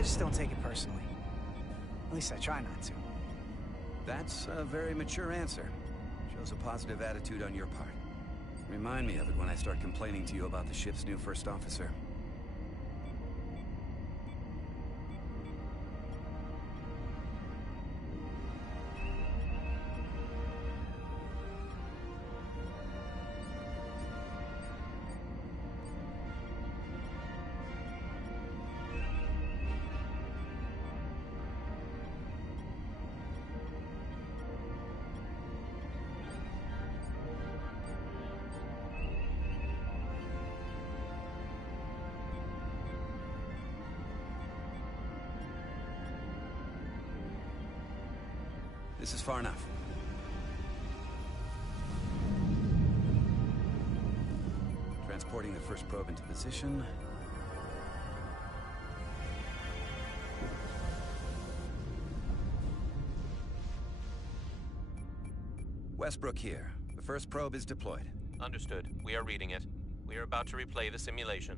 I just don't take it personally. At least I try not to. That's a very mature answer. Shows a positive attitude on your part. Remind me of it when I start complaining to you about the ship's new first officer. This is far enough. Transporting the first probe into position. Westbrook here. The first probe is deployed. Understood. We are reading it. We are about to replay the simulation.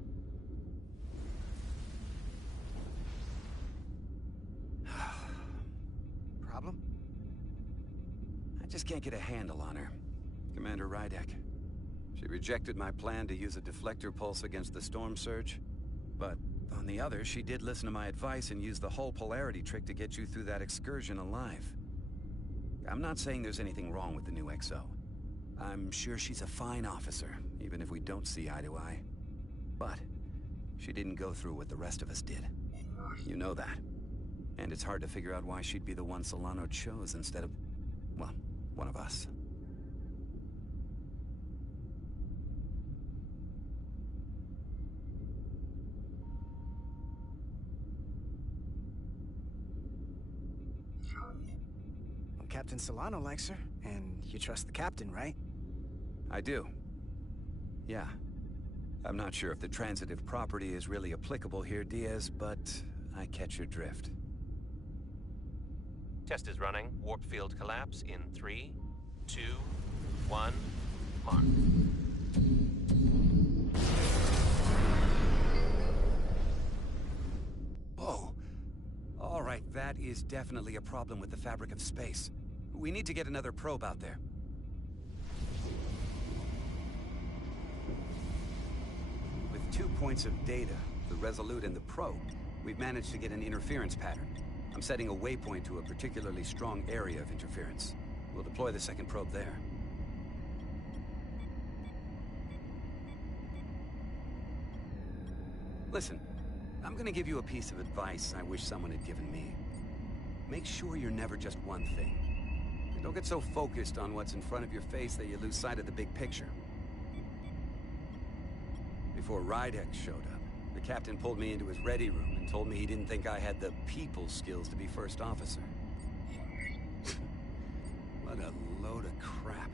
Problem? I just can't get a handle on her. Commander Rydek. She rejected my plan to use a deflector pulse against the storm surge. But on the other, she did listen to my advice and use the whole polarity trick to get you through that excursion alive. I'm not saying there's anything wrong with the new XO. I'm sure she's a fine officer, even if we don't see eye to eye. But she didn't go through what the rest of us did. You know that. And it's hard to figure out why she'd be the one Solano chose instead of, well, one of us. Well, Captain Solano likes her, and you trust the captain, right? I do. Yeah. I'm not sure if the transitive property is really applicable here, Diaz, but I catch your drift. Test is running. Warp field collapse in 3, 2, 1, mark. Whoa. All right, that is definitely a problem with the fabric of space. We need to get another probe out there. With 2 points of data, the Resolute and the probe, we've managed to get an interference pattern. I'm setting a waypoint to a particularly strong area of interference. We'll deploy the second probe there. Listen, I'm gonna give you a piece of advice I wish someone had given me. Make sure you're never just one thing. And don't get so focused on what's in front of your face that you lose sight of the big picture. Before Rydek showed up, the captain pulled me into his ready room and told me he didn't think I had the people skills to be first officer. What a load of crap.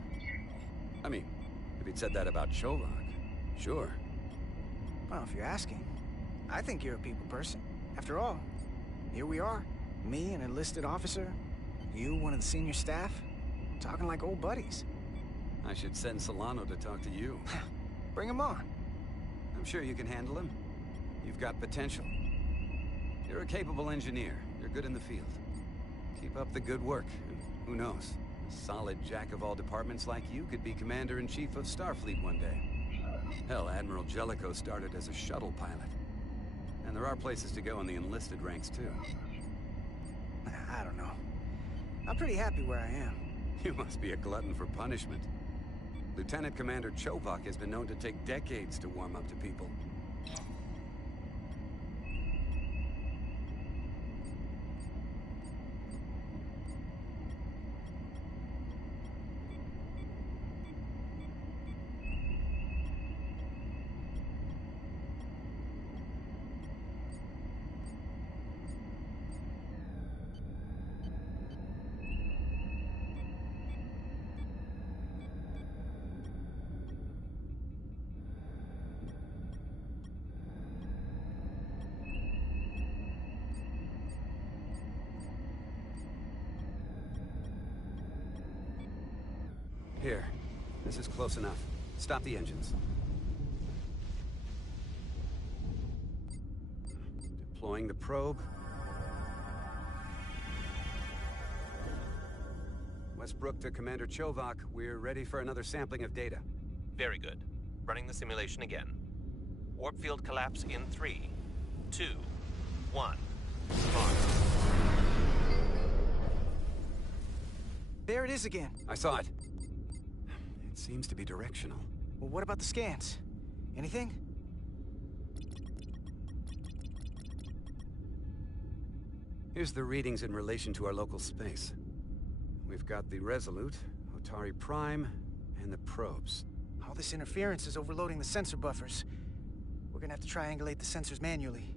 I mean, if he'd said that about Chovak, sure. Well, if you're asking, I think you're a people person. After all, here we are. Me, an enlisted officer. You, one of the senior staff. Talking like old buddies. I should send Solano to talk to you. Bring him on. I'm sure you can handle him. You've got potential. You're a capable engineer. You're good in the field. Keep up the good work, and who knows? A solid jack of all departments like you could be Commander-in-Chief of Starfleet one day. Hell, Admiral Jellicoe started as a shuttle pilot. And there are places to go in the enlisted ranks, too. I don't know. I'm pretty happy where I am. You must be a glutton for punishment. Lieutenant Commander Chovak has been known to take decades to warm up to people. Here. This is close enough. Stop the engines. Deploying the probe. Westbrook to Commander Chovak. We're ready for another sampling of data. Very good. Running the simulation again. Warp field collapse in 3, 2, 1. Launch. There it is again. I saw it. It seems to be directional. Well, what about the scans? Anything? Here's the readings in relation to our local space. We've got the Resolute, Otari Prime, and the probes. All this interference is overloading the sensor buffers. We're gonna have to triangulate the sensors manually.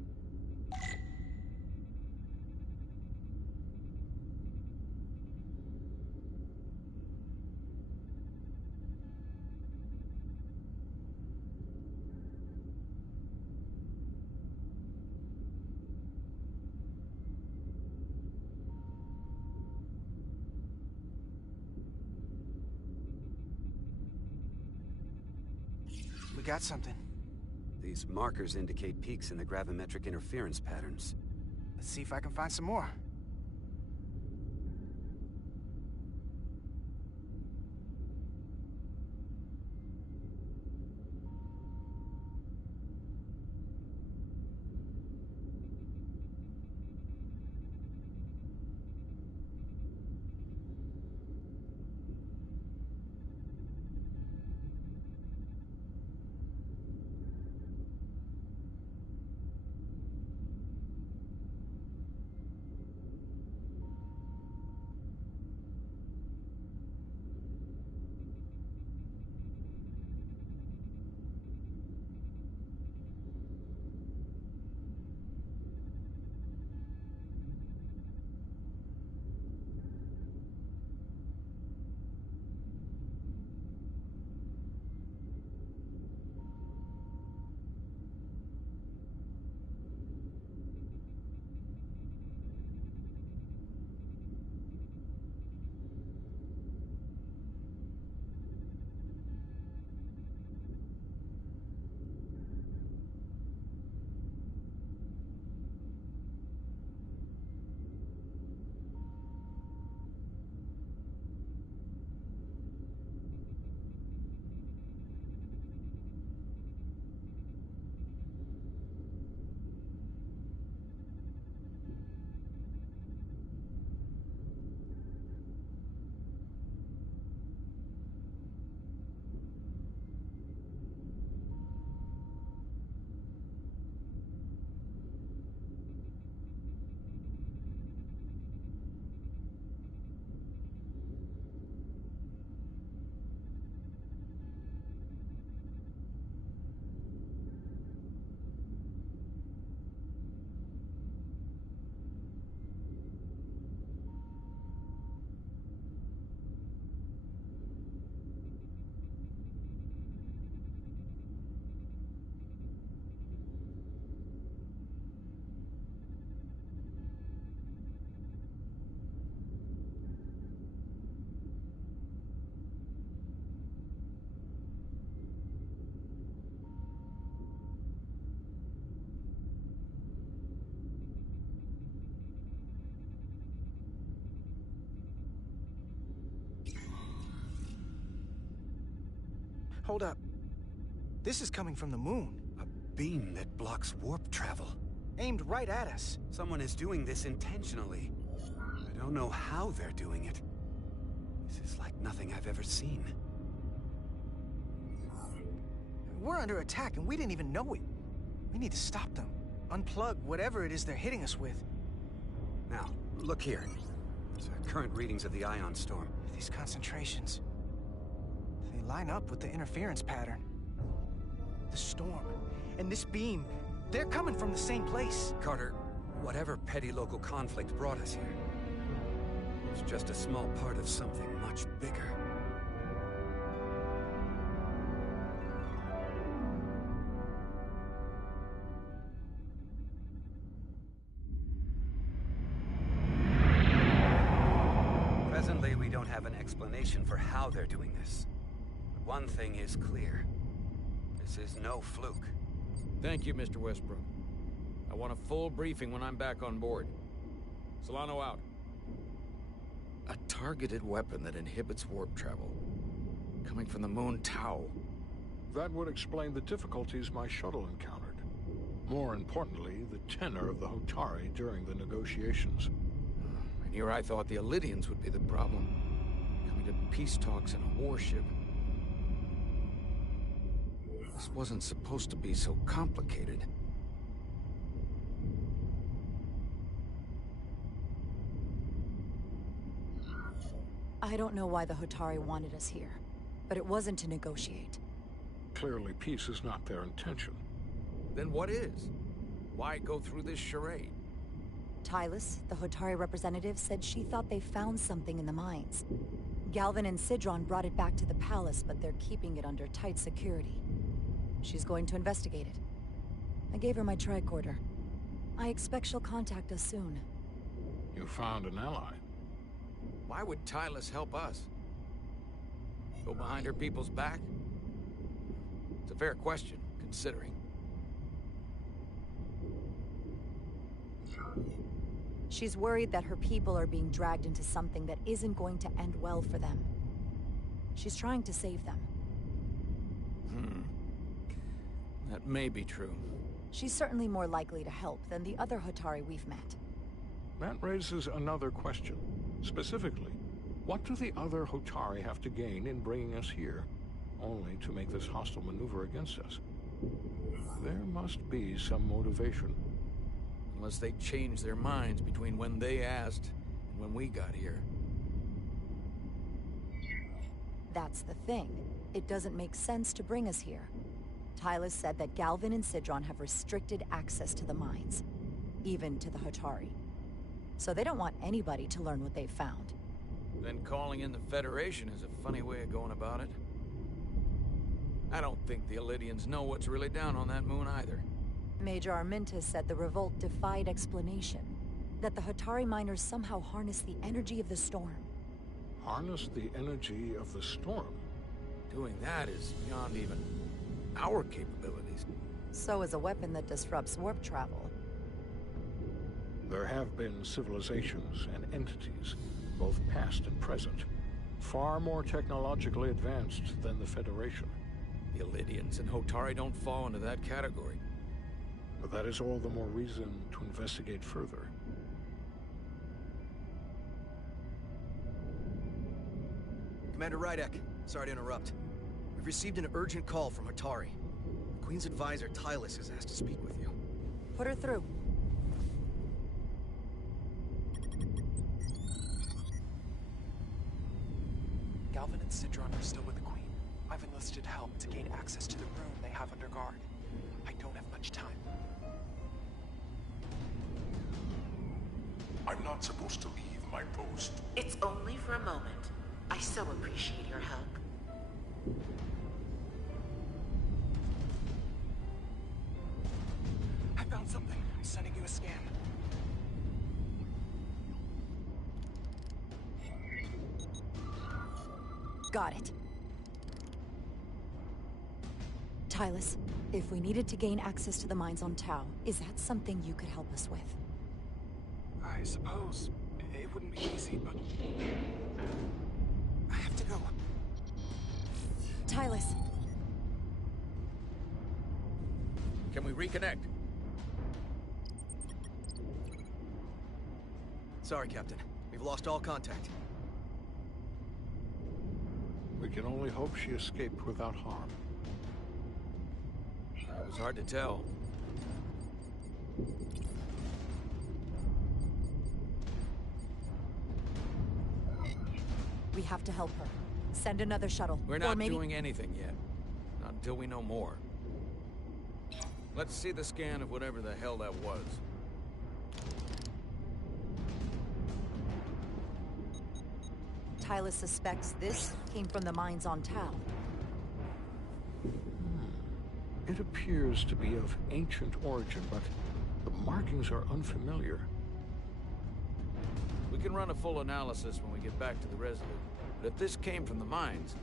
We got something. These markers indicate peaks in the gravimetric interference patterns. Let's see if I can find some more. Hold up. This is coming from the moon. A beam that blocks warp travel. Aimed right at us. Someone is doing this intentionally. I don't know how they're doing it. This is like nothing I've ever seen. We're under attack and we didn't even know it. We need to stop them. Unplug whatever it is they're hitting us with. Now, look here. These are current readings of the ion storm. These concentrations. They line up with the interference pattern. The storm and this beam, they're coming from the same place. Carter, whatever petty local conflict brought us here, it's just a small part of something much bigger. Presently, we don't have an explanation for how they're doing this. But one thing is clear. This is no fluke. Thank you, Mr. Westbrook. I want a full briefing when I'm back on board. Solano out. A targeted weapon that inhibits warp travel. Coming from the moon Tau. That would explain the difficulties my shuttle encountered. More importantly, the tenor of the Hotari during the negotiations. And here I thought the Elydians would be the problem. Coming to peace talks in a warship. This wasn't supposed to be so complicated. I don't know why the Hotari wanted us here, but it wasn't to negotiate. Clearly, peace is not their intention. Then what is? Why go through this charade? Tylus, the Hotari representative, said she thought they found something in the mines. Galvin and Sidron brought it back to the palace, but they're keeping it under tight security. She's going to investigate it. I gave her my tricorder. I expect she'll contact us soon. You found an ally. Why would Tylus help us? Go behind her people's back? It's a fair question, considering. She's worried that her people are being dragged into something that isn't going to end well for them. She's trying to save them. That may be true. She's certainly more likely to help than the other Hotari we've met. That raises another question. Specifically, what do the other Hotari have to gain in bringing us here, only to make this hostile maneuver against us? There must be some motivation. Unless they changed their minds between when they asked and when we got here. That's the thing. It doesn't make sense to bring us here. Tylus said that Galvin and Sidron have restricted access to the mines, even to the Hotari. So they don't want anybody to learn what they've found. Then calling in the Federation is a funny way of going about it. I don't think the Elydians know what's really down on that moon either. Major Armintas said the revolt defied explanation. That the Hotari miners somehow harnessed the energy of the storm. Harness the energy of the storm? Doing that is beyond even our capabilities. So is a weapon that disrupts warp travel. There have been civilizations and entities, both past and present, far more technologically advanced than the Federation. The Elydians and Hotari don't fall into that category. But that is all the more reason to investigate further. Commander Rydek, sorry to interrupt. We've received an urgent call from Hotari. The Queen's advisor, Tylus, has asked to speak with you. Put her through. Galvin and Sidron are still with the Queen. I've enlisted help to gain access to the room they have under guard. I don't have much time. I'm not supposed to leave my post. It's only for a moment. I so appreciate your help. I found something. I'm sending you a scan. Got it. Tylus, if we needed to gain access to the mines on Tau, is that something you could help us with? I suppose it wouldn't be easy, but I have to go. Tylus. Can we reconnect? Sorry, Captain. We've lost all contact. We can only hope she escaped without harm. It was hard to tell. We have to help her. Send another shuttle. We're Or not maybe... doing anything yet. Not until we know more. Let's see the scan of whatever the hell that was. Tylus suspects this came from the mines on Tau. It appears to be of ancient origin, but the markings are unfamiliar. We can run a full analysis when we get back to the Resolute. But if this came from the mines,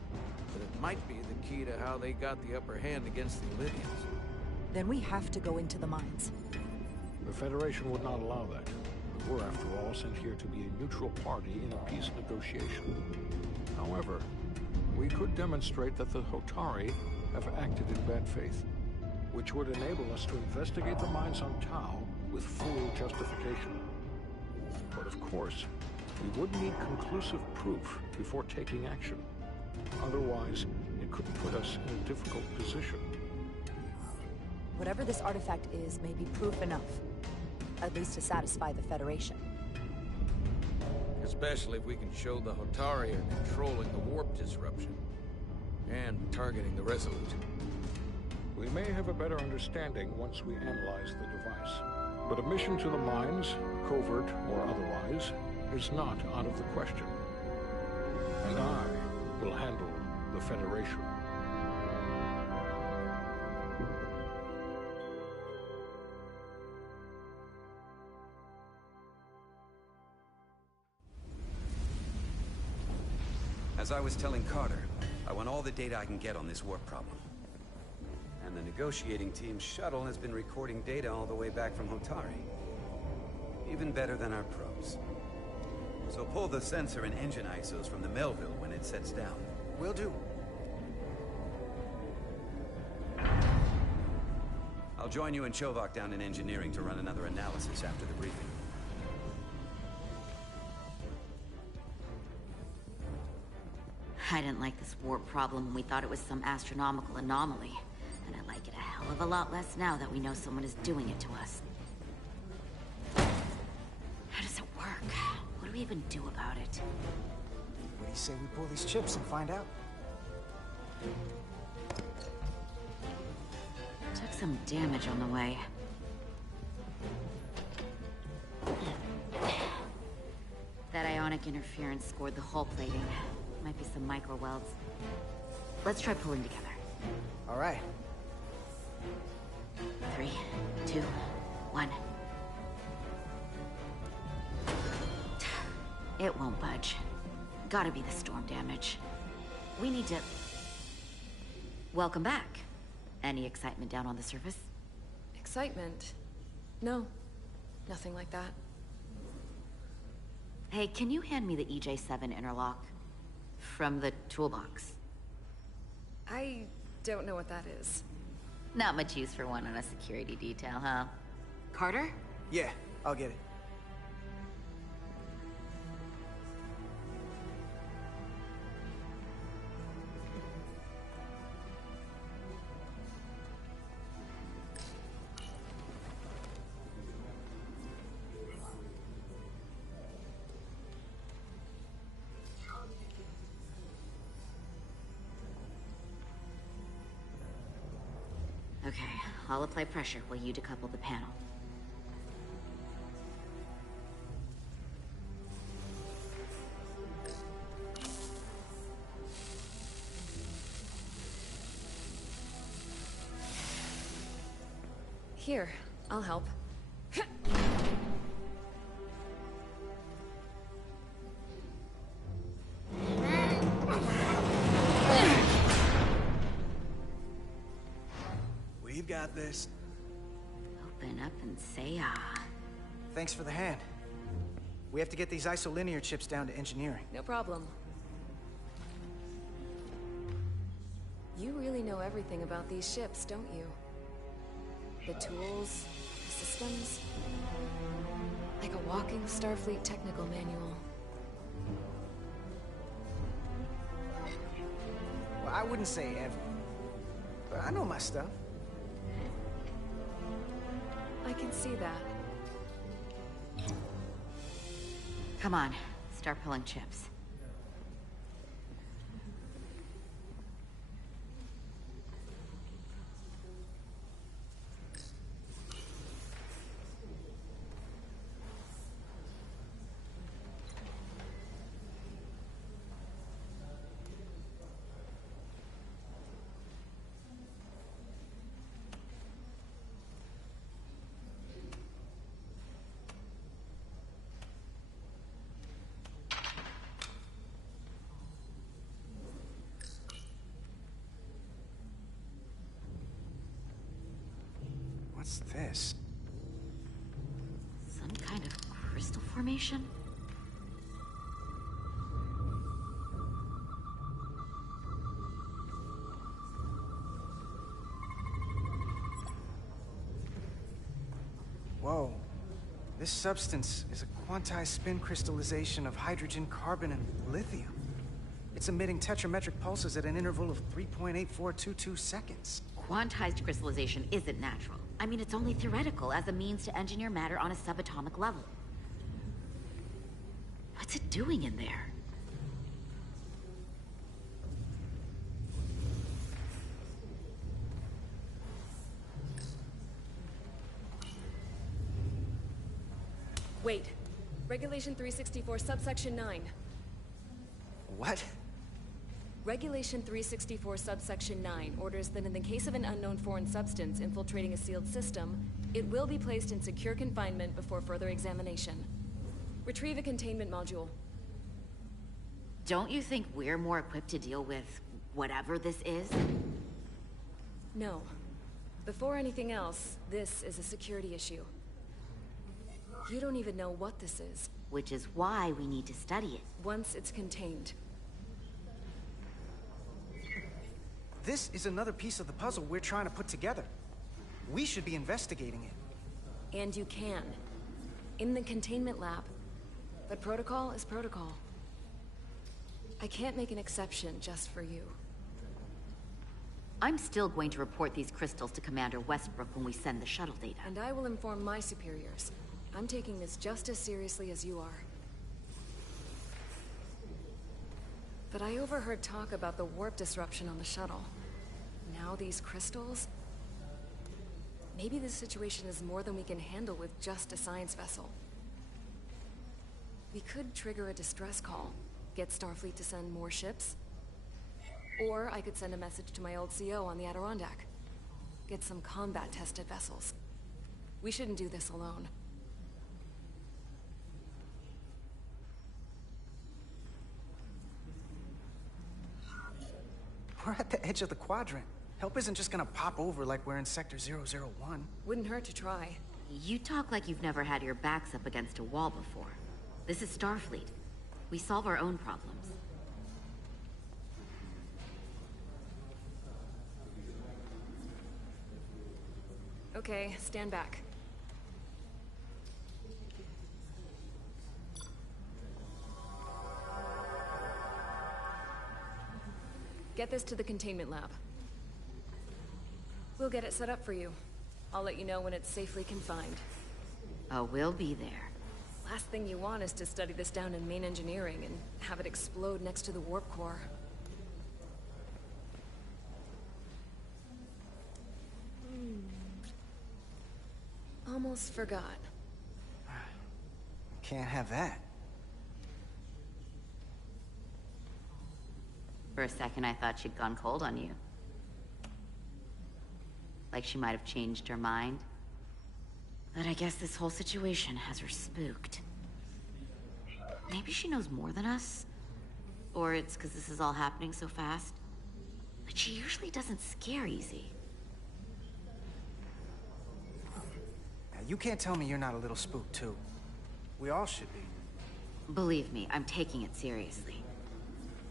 then it might be the key to how they got the upper hand against the Elydians. Then we have to go into the mines. The Federation would not allow that. We're, after all, sent here to be a neutral party in a peace negotiation. However, we could demonstrate that the Hotari have acted in bad faith, which would enable us to investigate the mines on Tau with full justification. But of course, we would need conclusive proof before taking action. Otherwise, it could put us in a difficult position. Whatever this artifact is may be proof enough. At least to satisfy the Federation. Especially if we can show the Hotari are controlling the warp disruption. And targeting the Resolute. We may have a better understanding once we analyze the device. But a mission to the mines, covert or otherwise, is not out of the question. And I will handle the Federation. As I was telling Carter, I want all the data I can get on this warp problem. And the negotiating team's shuttle has been recording data all the way back from Hotari. Even better than our probes. So pull the sensor and engine ISOs from the Melville when it sets down. Will do. I'll join you and Chovak down in engineering to run another analysis after the briefing. I didn't like this warp problem when we thought it was some astronomical anomaly. And I like it a hell of a lot less now that we know someone is doing it to us. How does it work? What do we even do about it? What do you say we pull these chips and find out? Took some damage on the way. That ionic interference scored the hull plating. Might be some micro welds. Let's try pulling together. All right. 3, 2, 1. It won't budge. Gotta be the storm damage. We need to... Welcome back. Any excitement down on the surface? Excitement? No. Nothing like that. Hey, can you hand me the EJ7 interlock? From the toolbox. I don't know what that is. Not much use for one on a security detail, huh? Carter? Yeah, I'll get it. Okay, I'll apply pressure while you decouple the panel. Here, I'll help. We've got this. Open up and say ah. Thanks for the hand. We have to get these isolinear chips down to engineering. No problem. You really know everything about these ships, don't you? The tools, the systems. Like a walking Starfleet technical manual. Well, I wouldn't say everything, but I know my stuff. I can see that. Come on, start pulling chips. What's this? Some kind of crystal formation? Whoa. This substance is a quantized spin crystallization of hydrogen, carbon, and lithium. It's emitting tetrametric pulses at an interval of 3.8422 seconds. Quantized crystallization isn't natural. I mean, it's only theoretical as a means to engineer matter on a subatomic level. What's it doing in there? Wait. Regulation 364, subsection 9. What? Regulation 364, subsection 9 orders that in the case of an unknown foreign substance infiltrating a sealed system, it will be placed in secure confinement before further examination. Retrieve a containment module. Don't you think we're more equipped to deal with whatever this is? No. Before anything else, this is a security issue. You don't even know what this is. Which is why we need to study it. Once it's contained. This is another piece of the puzzle we're trying to put together. We should be investigating it. And you can. In the containment lab. But protocol is protocol. I can't make an exception just for you. I'm still going to report these crystals to Commander Westbrook when we send the shuttle data. And I will inform my superiors. I'm taking this just as seriously as you are. But I overheard talk about the warp disruption on the shuttle. Now these crystals? Maybe this situation is more than we can handle with just a science vessel. We could trigger a distress call, get Starfleet to send more ships. Or I could send a message to my old CO on the Adirondack. Get some combat-tested vessels. We shouldn't do this alone. We're at the edge of the quadrant. Help isn't just gonna pop over like we're in Sector 001. Wouldn't hurt to try. You talk like you've never had your backs up against a wall before. This is Starfleet. We solve our own problems. Okay, stand back. Get this to the containment lab. We'll get it set up for you. I'll let you know when it's safely confined. Oh, we'll be there. Last thing you want is to study this down in main engineering and have it explode next to the warp core. Almost forgot. Can't have that. For a second, I thought she'd gone cold on you. Like she might have changed her mind. But I guess this whole situation has her spooked. Maybe she knows more than us? Or it's because this is all happening so fast? But she usually doesn't scare easy. Now, you can't tell me you're not a little spooked, too. We all should be. Believe me, I'm taking it seriously.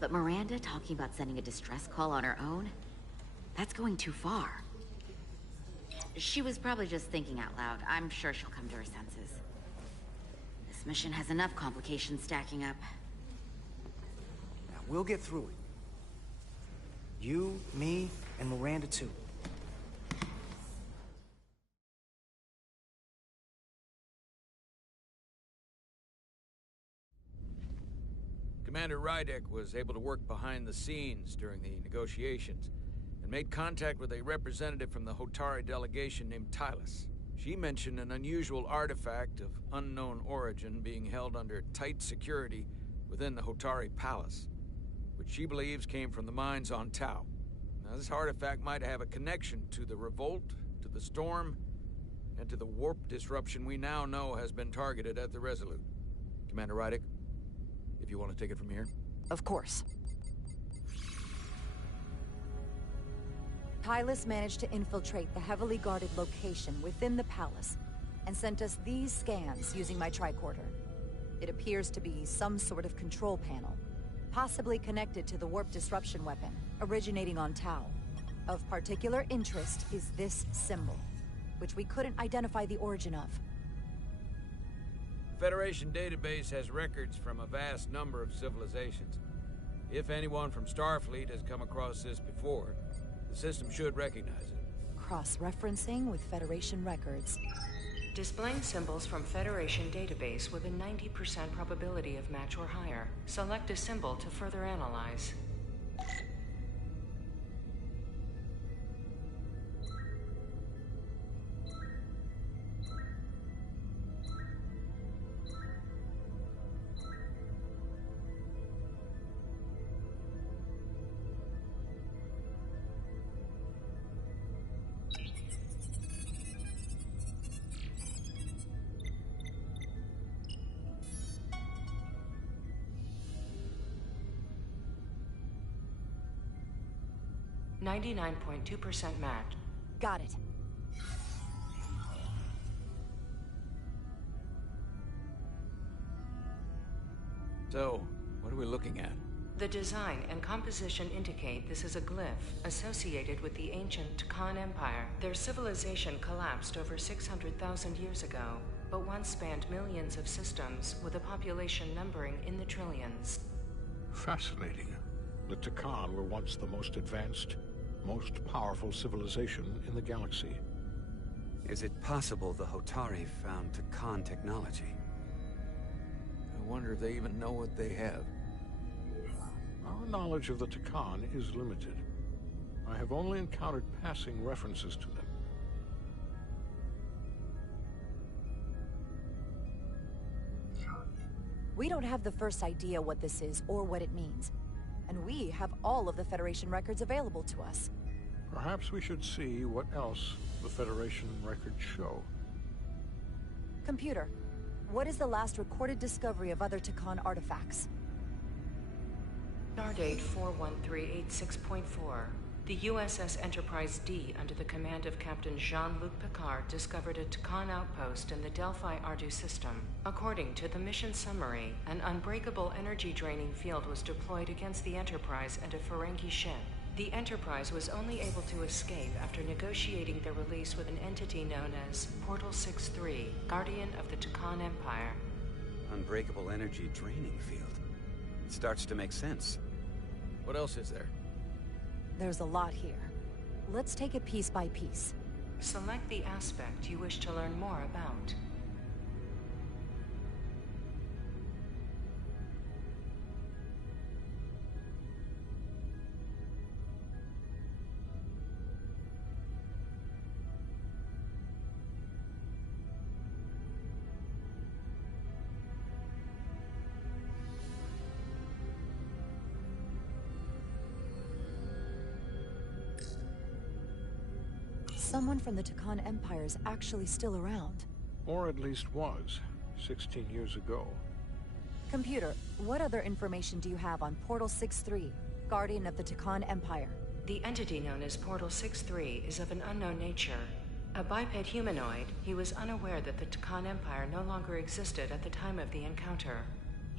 But Miranda talking about sending a distress call on her own? That's going too far. She was probably just thinking out loud. I'm sure she'll come to her senses. This mission has enough complications stacking up. Now, we'll get through it. You, me, and Miranda, too. Commander Rydek was able to work behind the scenes during the negotiations and made contact with a representative from the Hotari delegation named Tylus. She mentioned an unusual artifact of unknown origin being held under tight security within the Hotari Palace, which she believes came from the mines on Tau. Now, this artifact might have a connection to the revolt, to the storm, and to the warp disruption we now know has been targeted at the Resolute. Commander Rydek, if you want to take it from here. Of course. Tylus managed to infiltrate the heavily guarded location within the palace and sent us these scans using my tricorder. It appears to be some sort of control panel, possibly connected to the warp disruption weapon, originating on Tau. Of particular interest is this symbol, which we couldn't identify the origin of. Federation database has records from a vast number of civilizations. If anyone from Starfleet has come across this before, the system should recognize it. Cross-referencing with Federation records. Displaying symbols from Federation database with a 90% probability of match or higher. Select a symbol to further analyze. .2% match. Got it. So, what are we looking at? The design and composition indicate this is a glyph associated with the ancient Khan Empire. Their civilization collapsed over 600,000 years ago, but once spanned millions of systems with a population numbering in the trillions. Fascinating. The Takan were once the most advanced, most powerful civilization in the galaxy. Is it possible the Hotari found Takan technology? I wonder if they even know what they have. Our knowledge of the Takan is limited. I have only encountered passing references to them. We don't have the first idea what this is or what it means. And we have all of the Federation records available to us. Perhaps we should see what else the Federation records show. Computer, what is the last recorded discovery of other Takan artifacts? Stardate 41386.4. The USS Enterprise D, under the command of Captain Jean-Luc Picard, discovered a Takan outpost in the Delphi-Ardu system. According to the mission summary, an unbreakable energy-draining field was deployed against the Enterprise and a Ferengi ship. The Enterprise was only able to escape after negotiating their release with an entity known as Portal 63, Guardian of the Takan Empire. Unbreakable energy draining field. It starts to make sense. What else is there? There's a lot here. Let's take it piece by piece. Select the aspect you wish to learn more about. Someone from the Takan Empire is actually still around. Or at least was, 16 years ago. Computer, what other information do you have on Portal 63, Guardian of the Takan Empire? The entity known as Portal 63 is of an unknown nature. A biped humanoid, he was unaware that the Takan Empire no longer existed at the time of the encounter.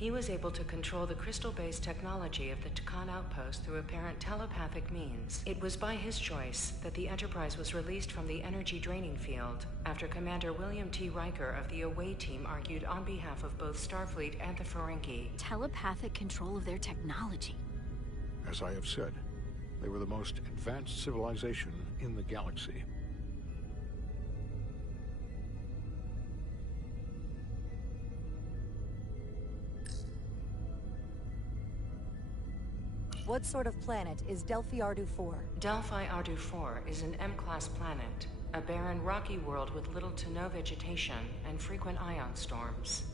He was able to control the crystal-based technology of the Takan outpost through apparent telepathic means. It was by his choice that the Enterprise was released from the energy draining field, after Commander William T. Riker of the Away Team argued on behalf of both Starfleet and the Ferengi. Telepathic control of their technology. As I have said, they were the most advanced civilization in the galaxy. What sort of planet is Delphi-Ardu 4? Delphi-Ardu 4 is an M-class planet, a barren rocky world with little to no vegetation and frequent ion storms.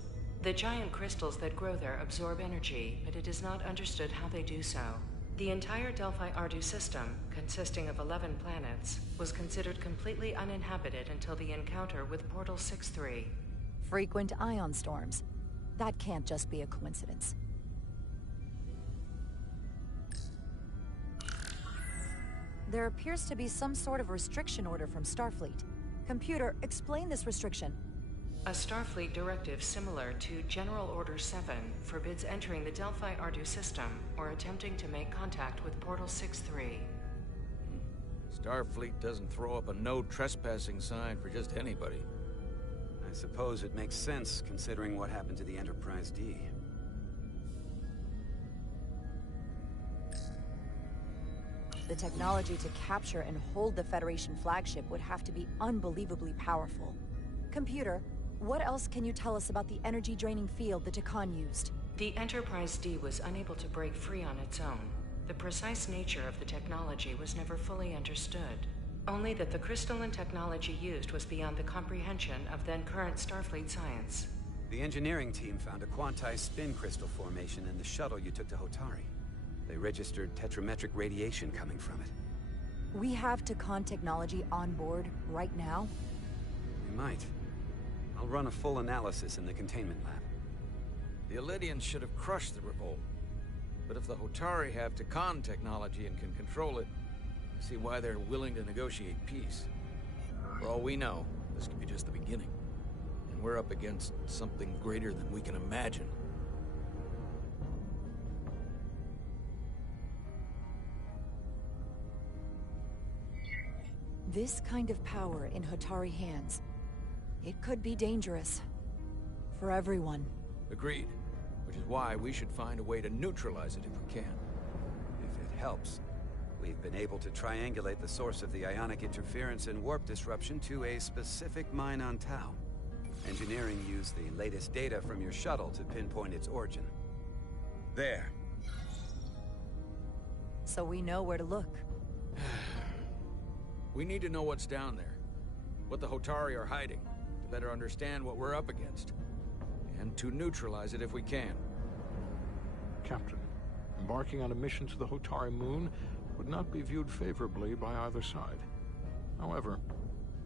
The giant crystals that grow there absorb energy, but it is not understood how they do so. The entire Delphi-Ardu system, consisting of 11 planets, was considered completely uninhabited until the encounter with Portal 63. Frequent ion storms. That can't just be a coincidence. There appears to be some sort of restriction order from Starfleet. Computer, explain this restriction. A Starfleet directive similar to General Order 7 forbids entering the Delphi Ardu system or attempting to make contact with Portal 6-3. Starfleet doesn't throw up a no trespassing sign for just anybody. I suppose it makes sense, considering what happened to the Enterprise D. The technology to capture and hold the Federation flagship would have to be unbelievably powerful. Computer, what else can you tell us about the energy-draining field the Takan used? The Enterprise D was unable to break free on its own. The precise nature of the technology was never fully understood. Only that the crystalline technology used was beyond the comprehension of then-current Starfleet science. The engineering team found a quantized spin crystal formation in the shuttle you took to Hotari. They registered tetrametric radiation coming from it. We have Takan technology on board right now? We might. I'll run a full analysis in the containment lab. The Elydians should have crushed the revolt. But if the Hotari have Takan technology and can control it, I see why they're willing to negotiate peace. For all we know, this could be just the beginning. And we're up against something greater than we can imagine. This kind of power in Hotari hands, it could be dangerous. For everyone. Agreed. Which is why we should find a way to neutralize it if we can. If it helps. We've been able to triangulate the source of the ionic interference and warp disruption to a specific mine on Tau. Engineering used the latest data from your shuttle to pinpoint its origin. There. So we know where to look. We need to know what's down there. What the Hotari are hiding, to better understand what we're up against. And to neutralize it if we can. Captain, embarking on a mission to the Hotari moon would not be viewed favorably by either side. However,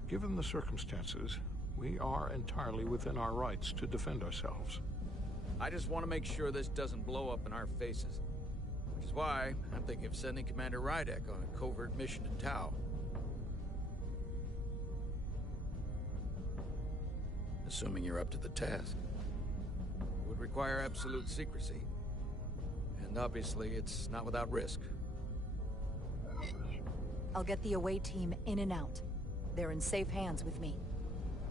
given the circumstances, we are entirely within our rights to defend ourselves. I just want to make sure this doesn't blow up in our faces. Which is why I'm thinking of sending Commander Rydek on a covert mission to Tau. Assuming you're up to the task. It would require absolute secrecy. And obviously, it's not without risk. I'll get the away team in and out. They're in safe hands with me.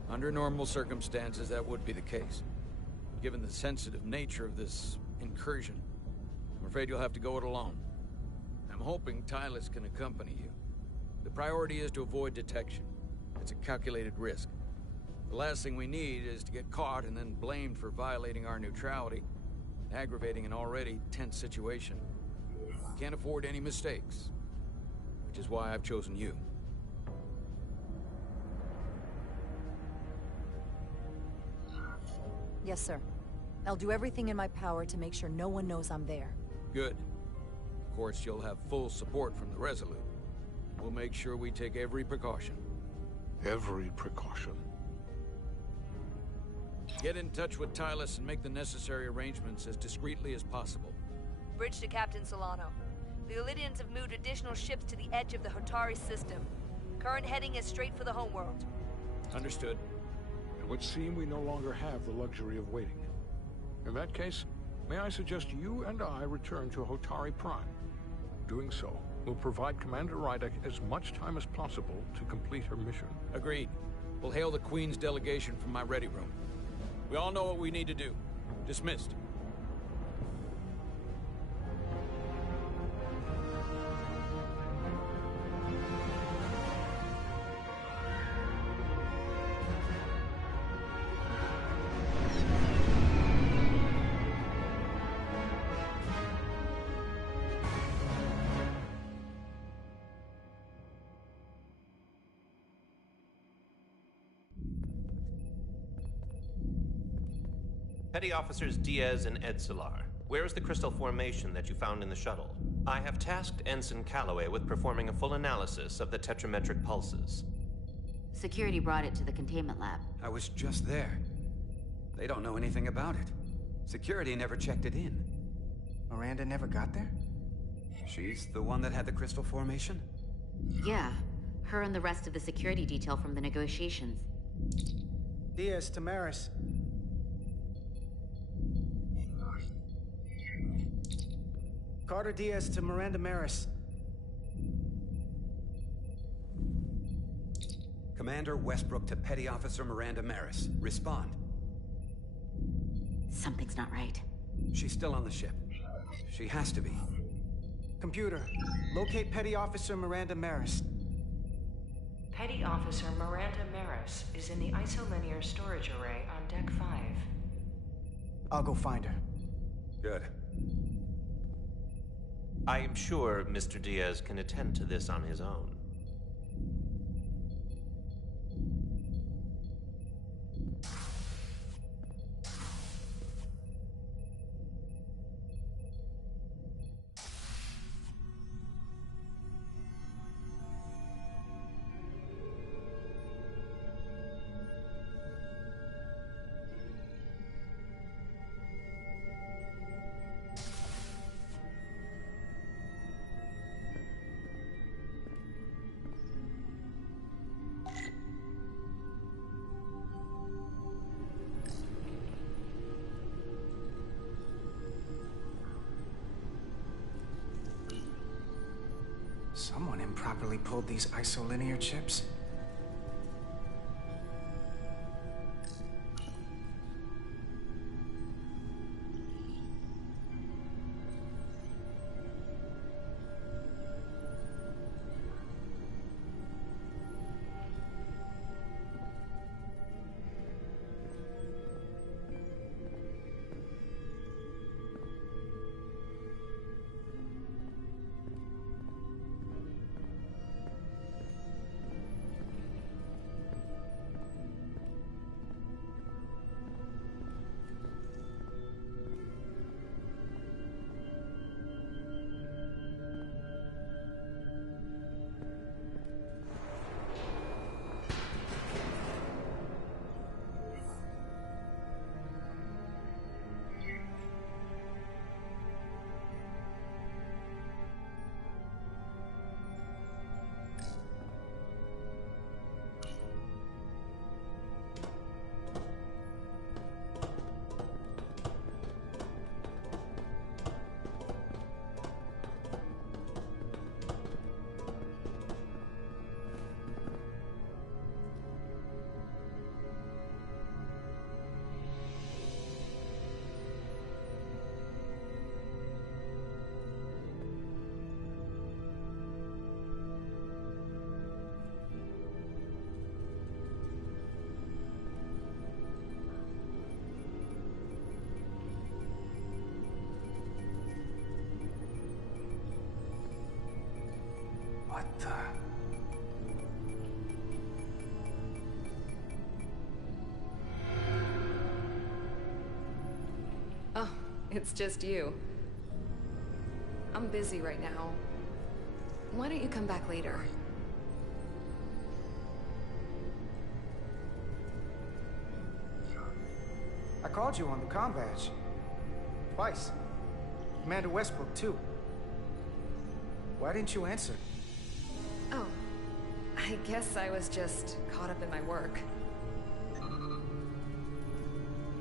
Under normal circumstances, that would be the case. Given the sensitive nature of this incursion, I'm afraid you'll have to go it alone. I'm hoping Tylus can accompany you. The priority is to avoid detection. It's a calculated risk. The last thing we need is to get caught and then blamed for violating our neutrality, aggravating an already tense situation. Can't afford any mistakes, which is why I've chosen you. Yes, sir. I'll do everything in my power to make sure no one knows I'm there. Good. Of course, you'll have full support from the Resolute. We'll make sure we take every precaution. Every precaution. Get in touch with Tylus and make the necessary arrangements as discreetly as possible. Bridge to Captain Solano. The Elydians have moved additional ships to the edge of the Hotari system. Current heading is straight for the homeworld. Understood. It would seem we no longer have the luxury of waiting. In that case, may I suggest you and I return to Hotari Prime? Doing so will provide Commander Rydek as much time as possible to complete her mission. Agreed. We'll hail the Queen's delegation from my ready room. We all know what we need to do. Dismissed. Petty Officers Diaz and Edsolar, where is the crystal formation that you found in the shuttle? I have tasked Ensign Calloway with performing a full analysis of the tetrametric pulses. Security brought it to the containment lab. I was just there. They don't know anything about it. Security never checked it in. Miranda never got there? She's the one that had the crystal formation? Yeah, her and the rest of the security detail from the negotiations. Diaz to Maris. Carter Diaz to Miranda Maris. Commander Westbrook to Petty Officer Miranda Maris. Respond. Something's not right. She's still on the ship. She has to be. Computer, locate Petty Officer Miranda Maris. Petty Officer Miranda Maris is in the isolinear storage array on Deck 5. I'll go find her. Good. I am sure Mr. Diaz can attend to this on his own. Someone improperly pulled these isolinear chips. What the... Oh, it's just you. I'm busy right now. Why don't you come back later? I called you on the comm badge. Twice. Commander Westbrook, too. Why didn't you answer? Oh, I guess I was just caught up in my work.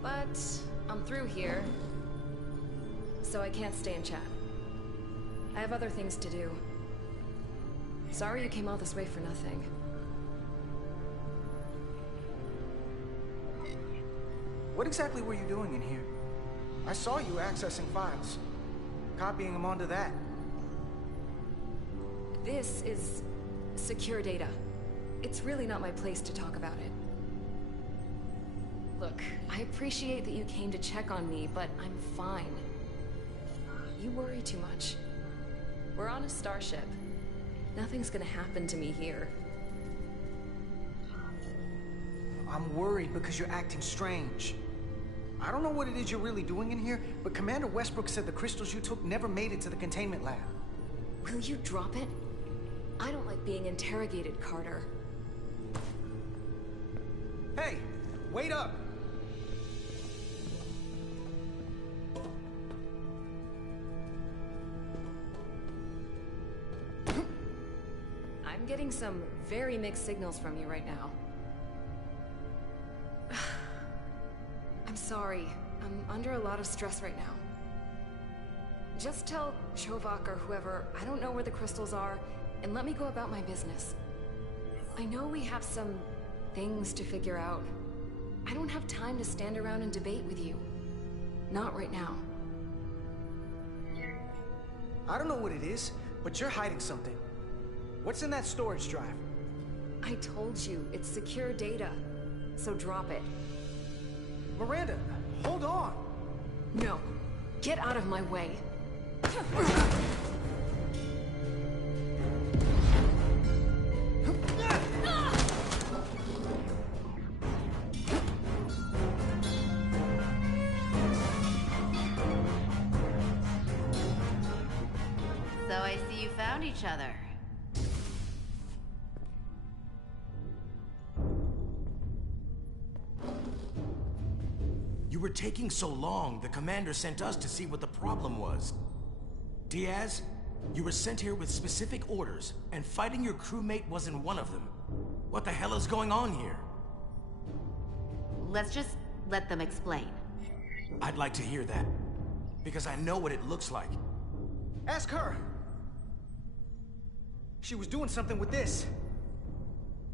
But I'm through here, so I can't stay and chat. I have other things to do. Sorry you came all this way for nothing. What exactly were you doing in here? I saw you accessing files, copying them onto that. This is secure data. It's really not my place to talk about it. Look, I appreciate that you came to check on me, but I'm fine. You worry too much. We're on a starship. Nothing's gonna happen to me here. I'm worried because you're acting strange. I don't know what it is you're really doing in here, but Commander Westbrook said the crystals you took never made it to the containment lab. Will you drop it? I don't like being interrogated, Carter. Hey, wait up! I'm getting some very mixed signals from you right now. sorry. I'm under a lot of stress right now. Just tell Chovak or whoever I don't know where the crystals are, and let me go about my business. I know we have some things to figure out. I don't have time to stand around and debate with you. Not right now. I don't know what it is, but you're hiding something. What's in that storage drive? I told you, it's secure data. So drop it. Miranda, hold on! No. Get out of my way. So I see you found each other. You were taking so long, the commander sent us to see what the problem was. Diaz, you were sent here with specific orders, and fighting your crewmate wasn't one of them. What the hell is going on here? Let's just let them explain. I'd like to hear that, because I know what it looks like. Ask her! She was doing something with this.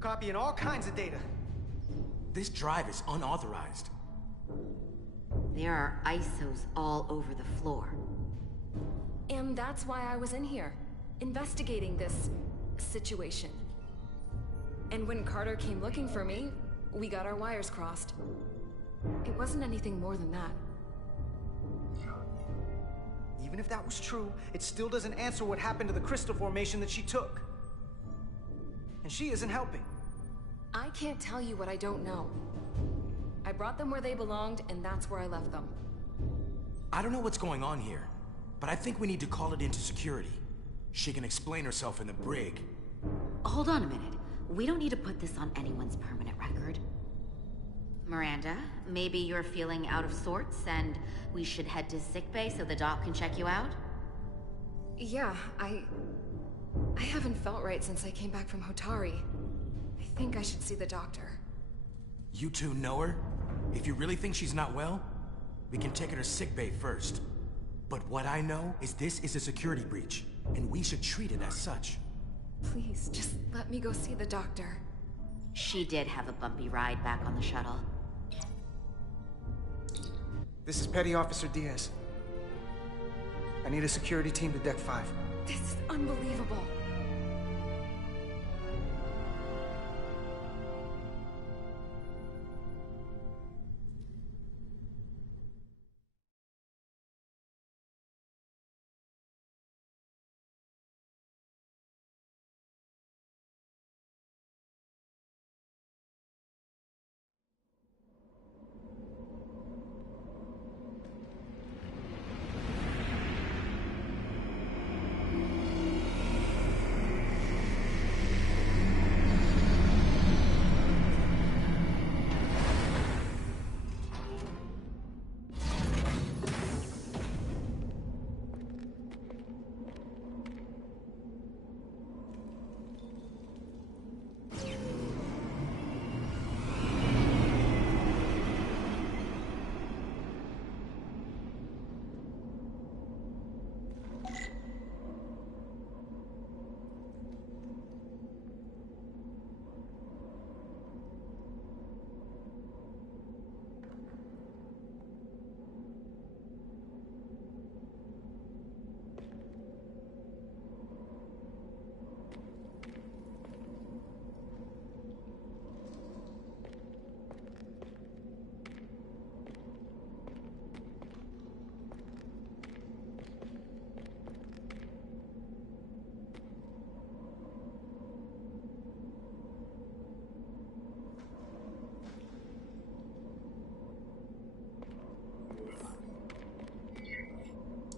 Copying all kinds of data. This drive is unauthorized. There are ISOs all over the floor. And that's why I was in here, investigating this situation. And when Carter came looking for me, we got our wires crossed. It wasn't anything more than that. Even if that was true, it still doesn't answer what happened to the crystal formation that she took. And she isn't helping. I can't tell you what I don't know. I brought them where they belonged, and that's where I left them. I don't know what's going on here, but I think we need to call it into security. She can explain herself in the brig. Hold on a minute. We don't need to put this on anyone's permanent record. Miranda, maybe you're feeling out of sorts, and we should head to sickbay so the doc can check you out? Yeah, I haven't felt right since I came back from Hotari. I think I should see the doctor. You two know her? If you really think she's not well, we can take her to sickbay first. But what I know is this is a security breach, and we should treat it as such. Please, just let me go see the doctor. She did have a bumpy ride back on the shuttle. This is Petty Officer Diaz. I need a security team to Deck 5. This is unbelievable.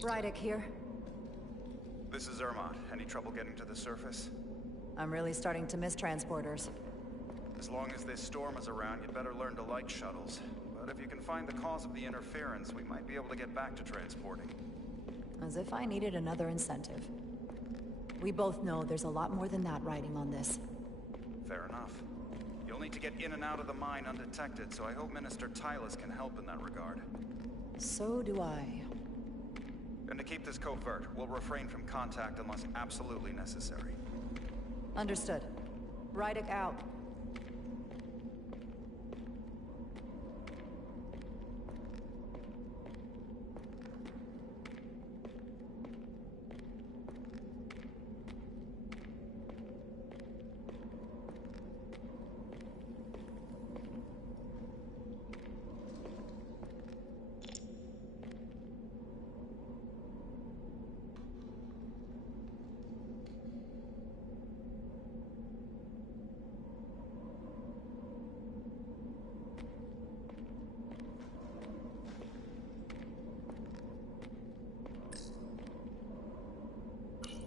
Rydek here. This is Ermont. Any trouble getting to the surface? I'm really starting to miss transporters. As long as this storm is around, you'd better learn to like shuttles. But if you can find the cause of the interference, we might be able to get back to transporting. As if I needed another incentive. We both know there's a lot more than that riding on this. Fair enough. You'll need to get in and out of the mine undetected, so I hope Minister Tylus can help in that regard. So do I. And to keep this covert, we'll refrain from contact unless absolutely necessary. Understood. Rydek out.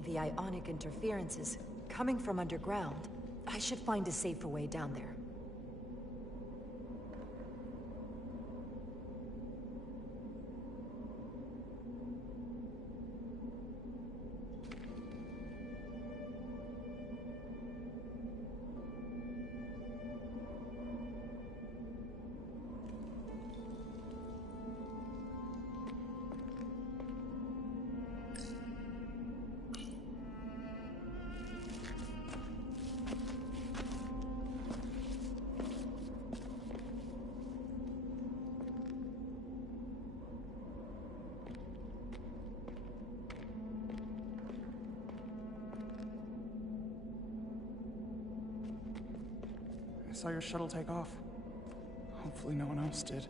The ionic interference is coming from underground. I should find a safer way down there. I saw your shuttle take off. Hopefully no one else did.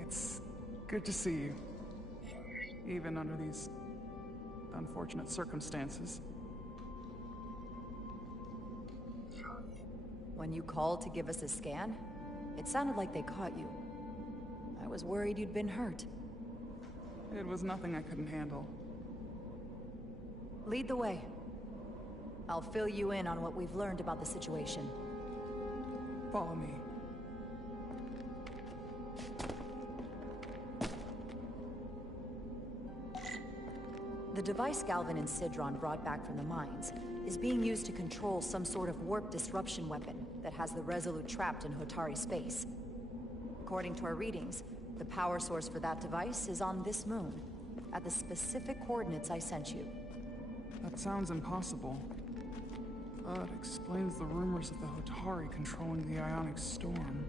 It's good to see you. Even under these unfortunate circumstances. When you called to give us a scan, it sounded like they caught you. I was worried you'd been hurt. It was nothing I couldn't handle. Lead the way. I'll fill you in on what we've learned about the situation. Follow me. The device Galvin and Sidron brought back from the mines is being used to control some sort of warp disruption weapon that has the Resolute trapped in Hotari space. According to our readings, the power source for that device is on this moon, at the specific coordinates I sent you. That sounds impossible. But explains the rumors of the Hotari controlling the ionic storm.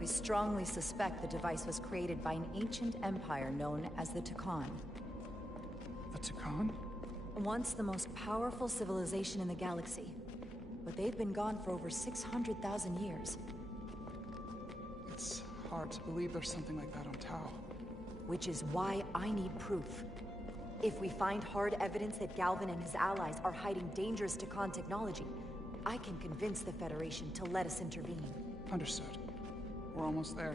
We strongly suspect the device was created by an ancient empire known as the Takan. The Takan? Once the most powerful civilization in the galaxy. But they've been gone for over 600,000 years. It's hard to believe there's something like that on Tau. Which is why I need proof. If we find hard evidence that Galvin and his allies are hiding dangerous Takan technology, I can convince the Federation to let us intervene. Understood. We're almost there.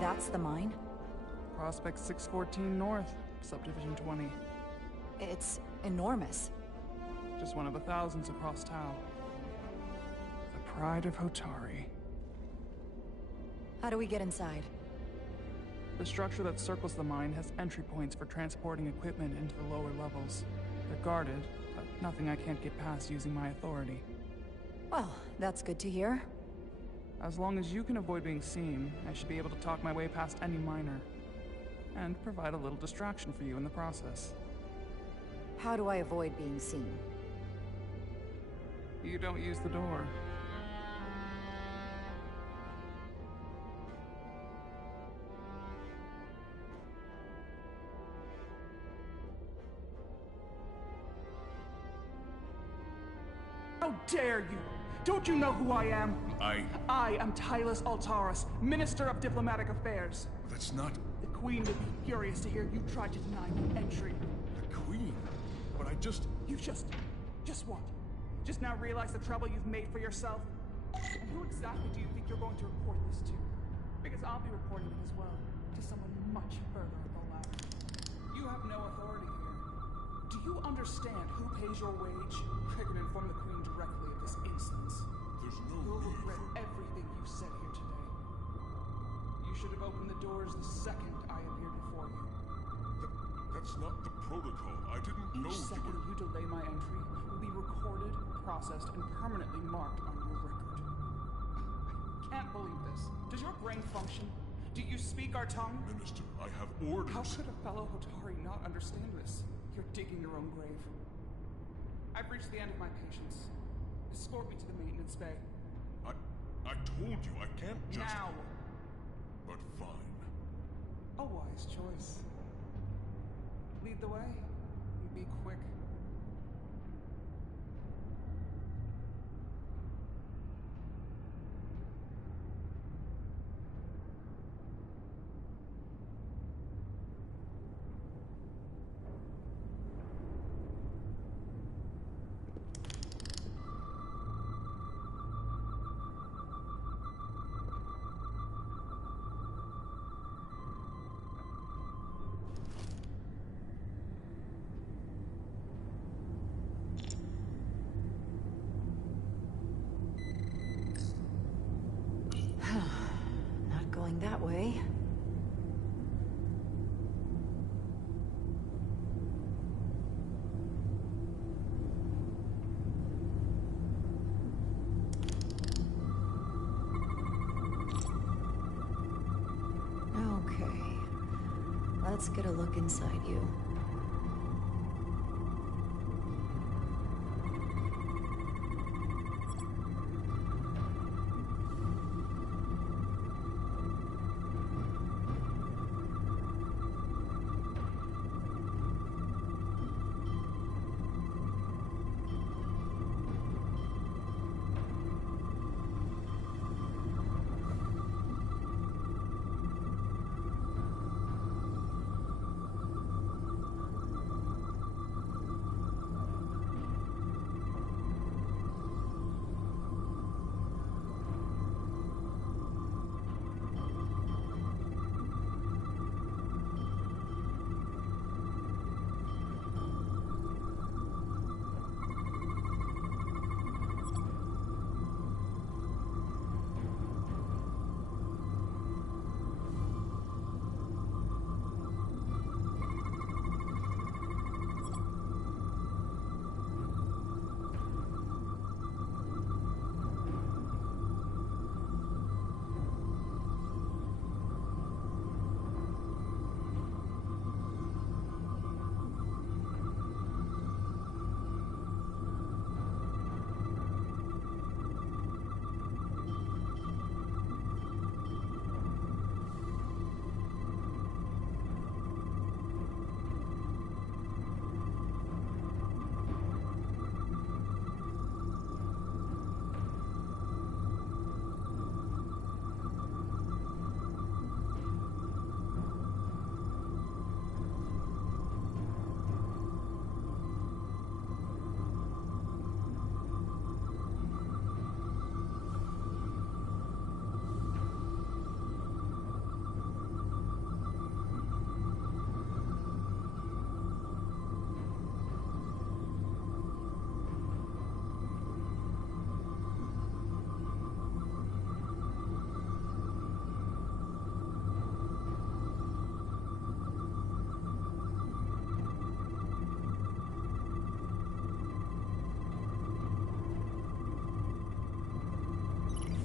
That's the mine? Prospect 614 North, Subdivision 20. It's enormous. Just one of the thousands across Tau. The pride of Hotari. How do we get inside? The structure that circles the mine has entry points for transporting equipment into the lower levels. They're guarded, but nothing I can't get past using my authority. Well, that's good to hear. As long as you can avoid being seen, I should be able to talk my way past any miner. And provide a little distraction for you in the process. How do I avoid being seen? You don't use the door. How dare you! Don't you know who I am? I am Tylus Altaris, Minister of Diplomatic Affairs. That's not... The Queen would be furious to hear you tried to deny me entry. The Queen? But I just... You just what? Just now realize the trouble you've made for yourself? And who exactly do you think you're going to report this to? Because I'll be reporting it as well, to someone much further up the ladder. You have no authority here. Do you understand who pays your wage? I can inform the Queen directly of this instance. There's no You'll need regret for... everything you've said here today. You should have opened the doors the second I appeared before you. That's not the protocol. I didn't know Each second you delay my entry will be recorded, processed, and permanently marked on your record. I can't believe this. Does your brain function? Do you speak our tongue? Minister, I have orders. How could a fellow Hotari not understand this? You're digging your own grave. I've reached the end of my patience. Escort me to the maintenance bay. I told you I can't just... Now! But fine. A wise choice. Lead the way, and be quick. Not going that way. Okay. Let's get a look inside you.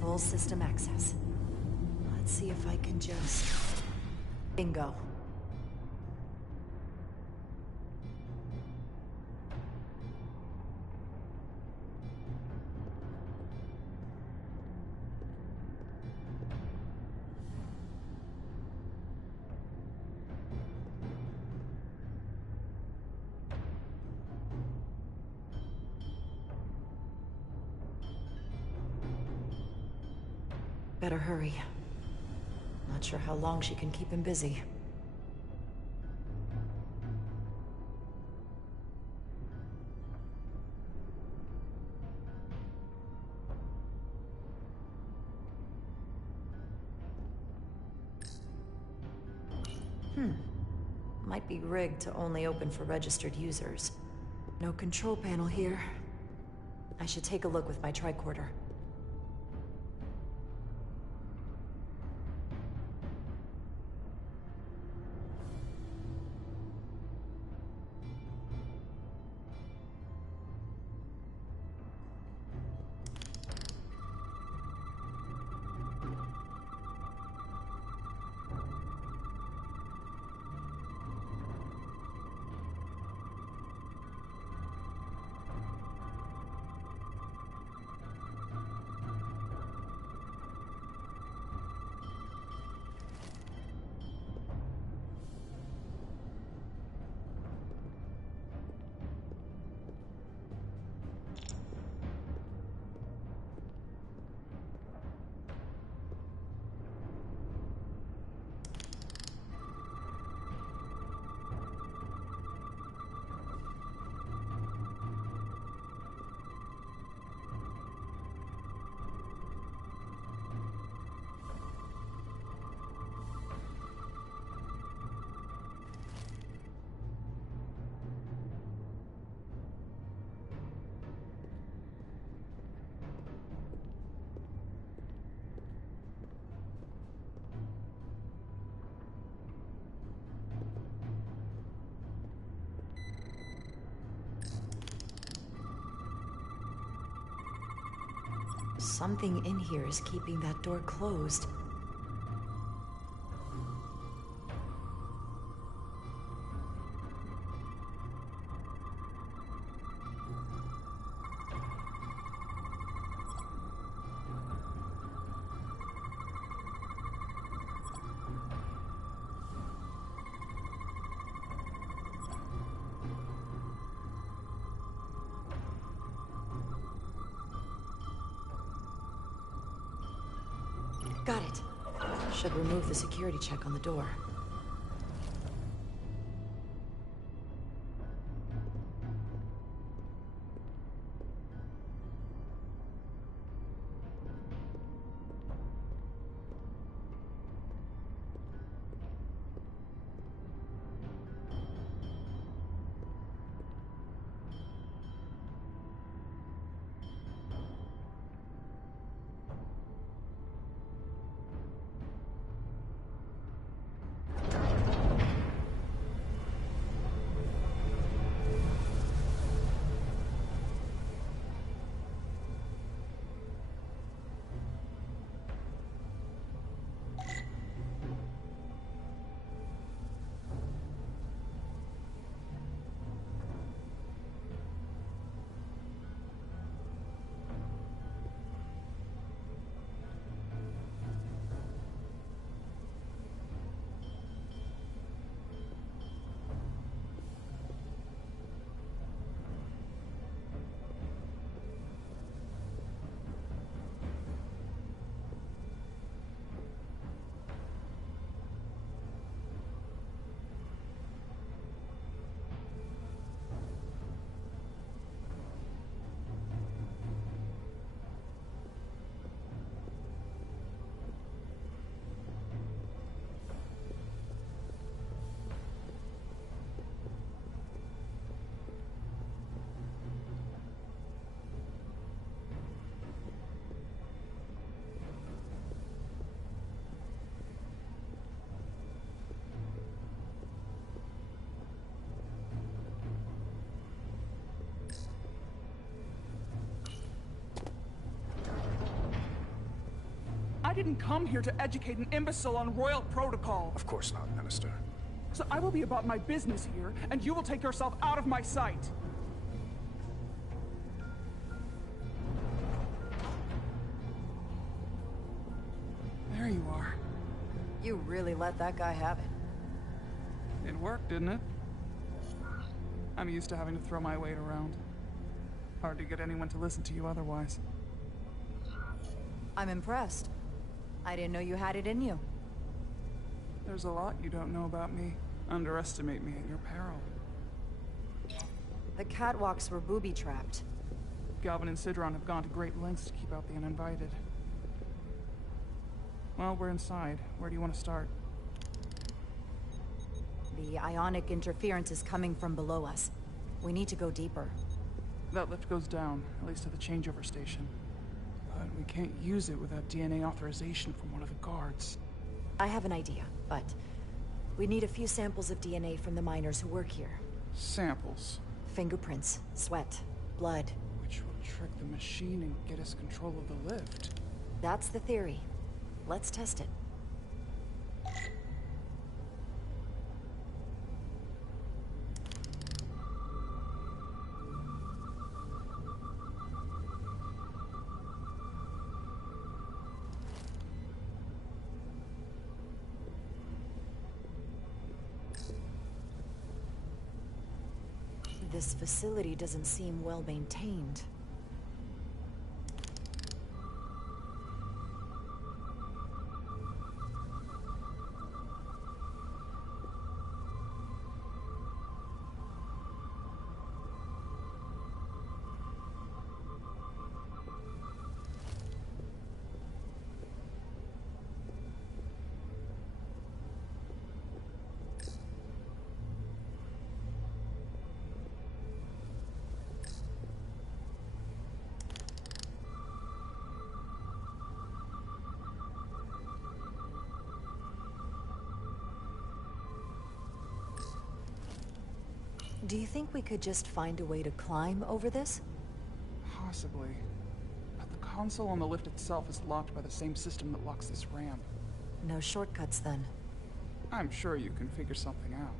Full system access. Let's see if I can just... Bingo. Better hurry. Not sure how long she can keep him busy. might be rigged to only open for registered users. No control panel here. I should take a look with my tricorder. Something in here is keeping that door closed. Got it. Should remove the security check on the door. I didn't come here to educate an imbecile on royal protocol. Of course not, Minister. So I will be about my business here, and you will take yourself out of my sight. There you are. You really let that guy have it. It worked, didn't it? I'm used to having to throw my weight around. Hard to get anyone to listen to you otherwise. I'm impressed. I didn't know you had it in you. There's a lot you don't know about me. Underestimate me at your peril. The catwalks were booby-trapped. Galvin and Sidron have gone to great lengths to keep out the uninvited. Well, we're inside. Where do you want to start? The ionic interference is coming from below us. We need to go deeper. That lift goes down, at least to the changeover station. But we can't use it without DNA authorization from one of the guards. I have an idea, but we need a few samples of DNA from the miners who work here. Samples? Fingerprints, sweat, blood. Which will trick the machine and get us control of the lift. That's the theory. Let's test it. This facility doesn't seem well maintained. Do you think we could just find a way to climb over this? Possibly. But the console on the lift itself is locked by the same system that locks this ramp. No shortcuts, then. I'm sure you can figure something out.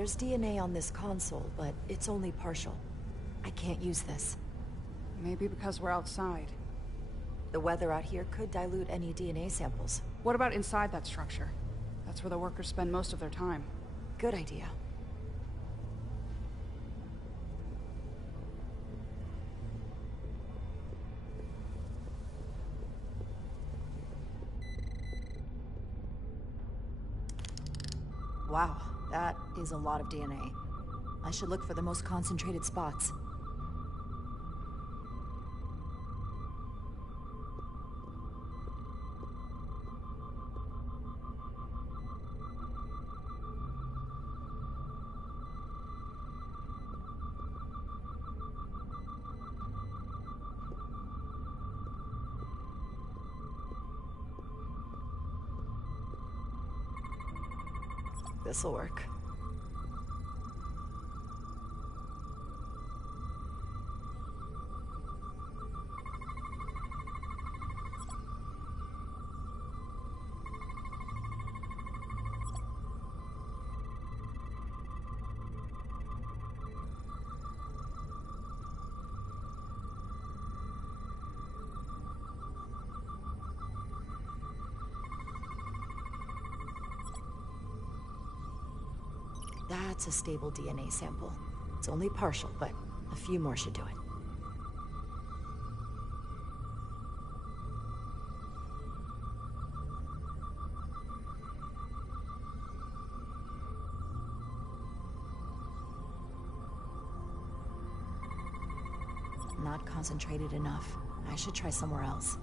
There's DNA on this console, but it's only partial. I can't use this. Maybe because we're outside. The weather out here could dilute any DNA samples. What about inside that structure? That's where the workers spend most of their time. Good idea. Wow, that is a lot of DNA. I should look for the most concentrated spots. This'll work. That's a stable DNA sample. It's only partial, but a few more should do it. Not concentrated enough. I should try somewhere else.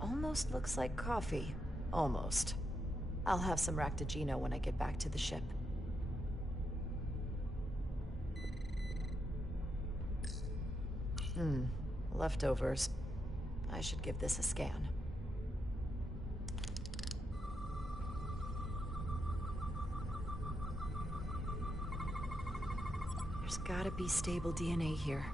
Almost looks like coffee. Almost. I'll have some Ractogino when I get back to the ship. Leftovers. I should give this a scan. There's gotta be stable DNA here.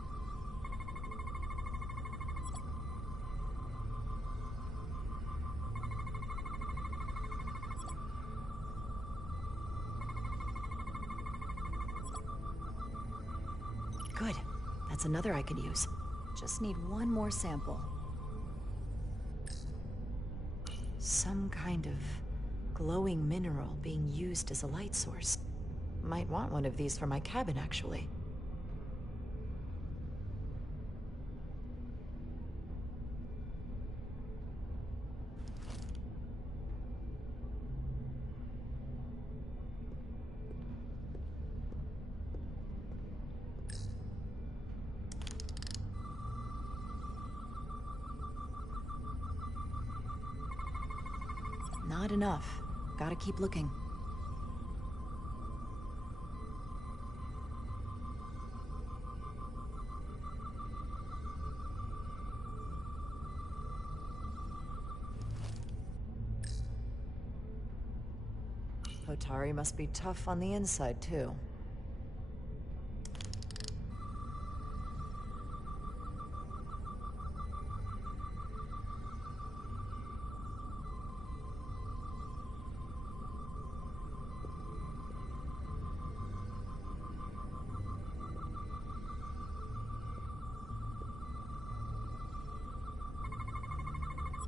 Good. That's another I could use. Just need one more sample. Some kind of glowing mineral being used as a light source. Might want one of these for my cabin, actually. Not enough. Gotta keep looking. Hotari must be tough on the inside, too.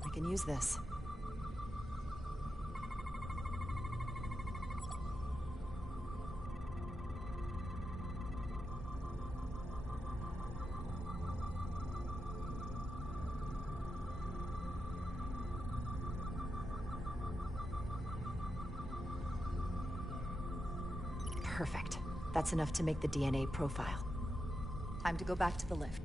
I can use this. Perfect. That's enough to make the DNA profile. Time to go back to the lift.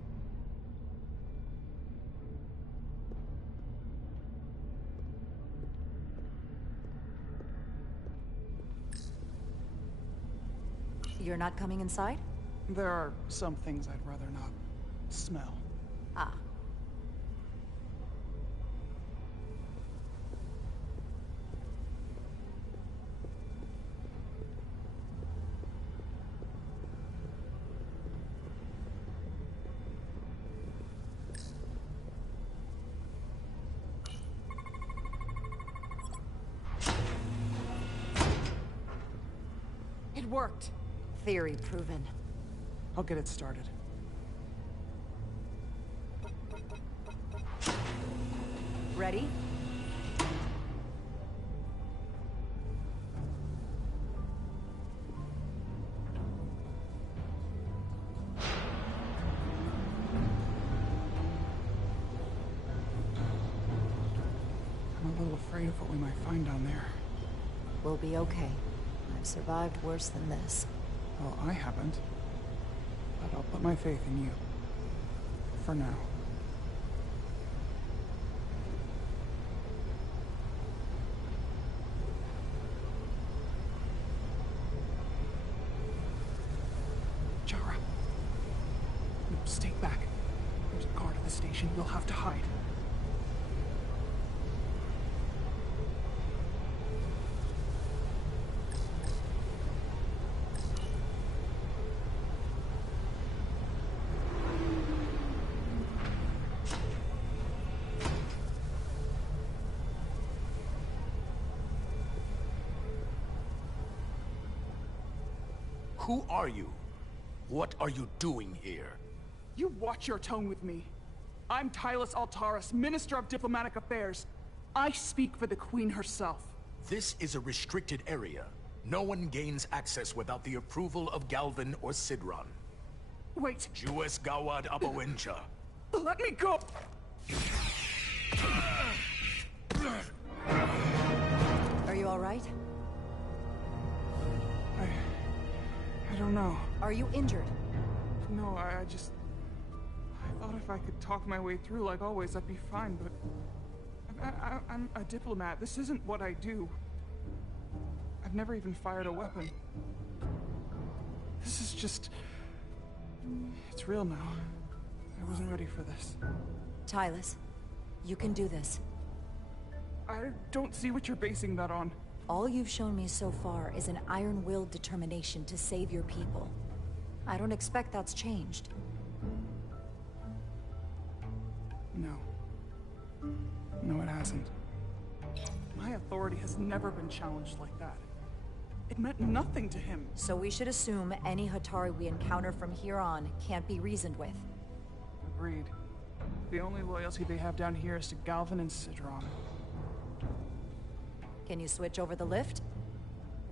You're not coming inside? There are some things I'd rather not smell. Ah. It worked. Theory proven. I'll get it started. Ready? I'm a little afraid of what we might find down there. We'll be okay. I've survived worse than this. Well, I haven't. But I'll put my faith in you. For now. Chara. No, stay back. There's a guard at the station. You'll have to hide. Who are you? What are you doing here? You watch your tone with me. I'm Tylus Altaris, Minister of Diplomatic Affairs. I speak for the Queen herself. This is a restricted area. No one gains access without the approval of Galvin or Sidron. Wait. Jues Gawad Abawencha. Let me go! Are you all right? I don't know. Are you injured? No, I thought if I could talk my way through like always, I'd be fine, but... I'm a diplomat. This isn't what I do. I've never even fired a weapon. This is just... It's real now. I wasn't ready for this. Tyler, you can do this. I don't see what you're basing that on. All you've shown me so far is an iron-willed determination to save your people. I don't expect that's changed. No. No, it hasn't. My authority has never been challenged like that. It meant nothing to him. So we should assume any Hatari we encounter from here on can't be reasoned with. Agreed. The only loyalty they have down here is to Galvin and Sidron. Can you switch over the lift?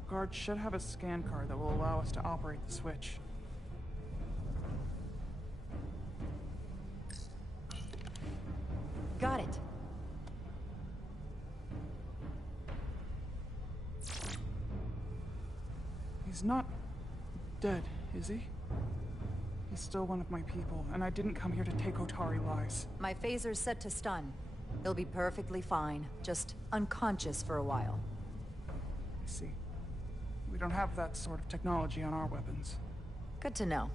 Guard should have a scan card that will allow us to operate the switch. Got it. He's not dead, is he? He's still one of my people, and I didn't come here to take Otari lives. My phaser's set to stun. He'll be perfectly fine, just unconscious for a while. I see. We don't have that sort of technology on our weapons. Good to know.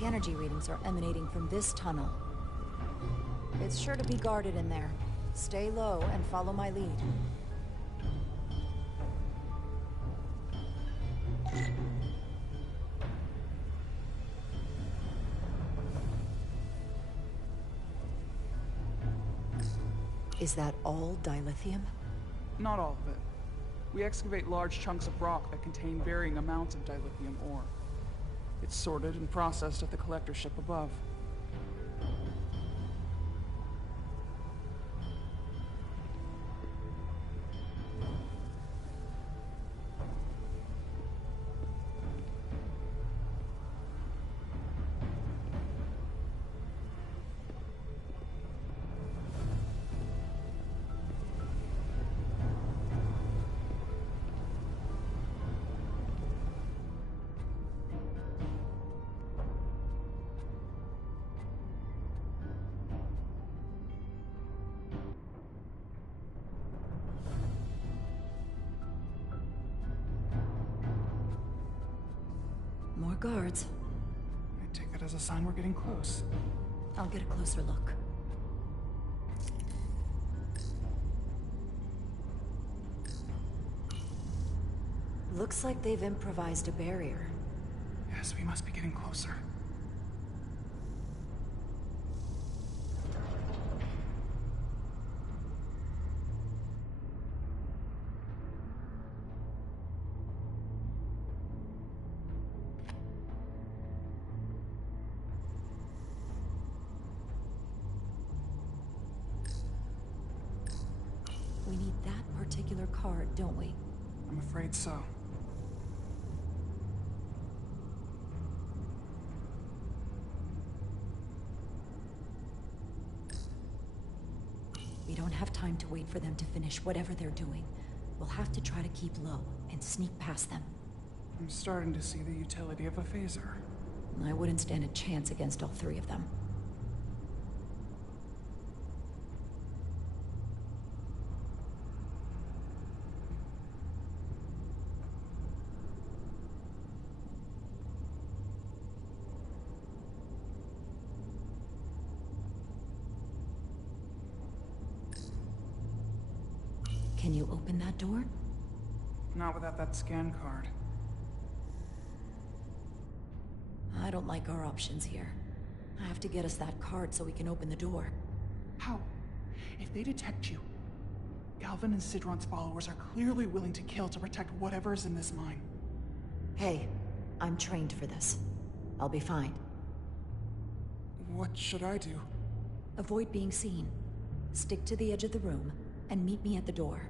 The energy readings are emanating from this tunnel. It's sure to be guarded in there. Stay low and follow my lead. Is that all dilithium? Not all of it. We excavate large chunks of rock that contain varying amounts of dilithium ore. It's sorted and processed at the collector ship above. More guards. I take it as a sign we're getting close. I'll get a closer look. Looks like they've improvised a barrier. Yes, we must be getting closer. We need that particular card, don't we? I'm afraid so. We don't have time to wait for them to finish whatever they're doing. We'll have to try to keep low and sneak past them. I'm starting to see the utility of a phaser. I wouldn't stand a chance against all three of them. Can you open that door? Not without that scan card. I don't like our options here. I have to get us that card so we can open the door. How? If they detect you, Galvin and Sidron's followers are clearly willing to kill to protect whatever's in this mine. Hey, I'm trained for this. I'll be fine. What should I do? Avoid being seen. Stick to the edge of the room, and meet me at the door.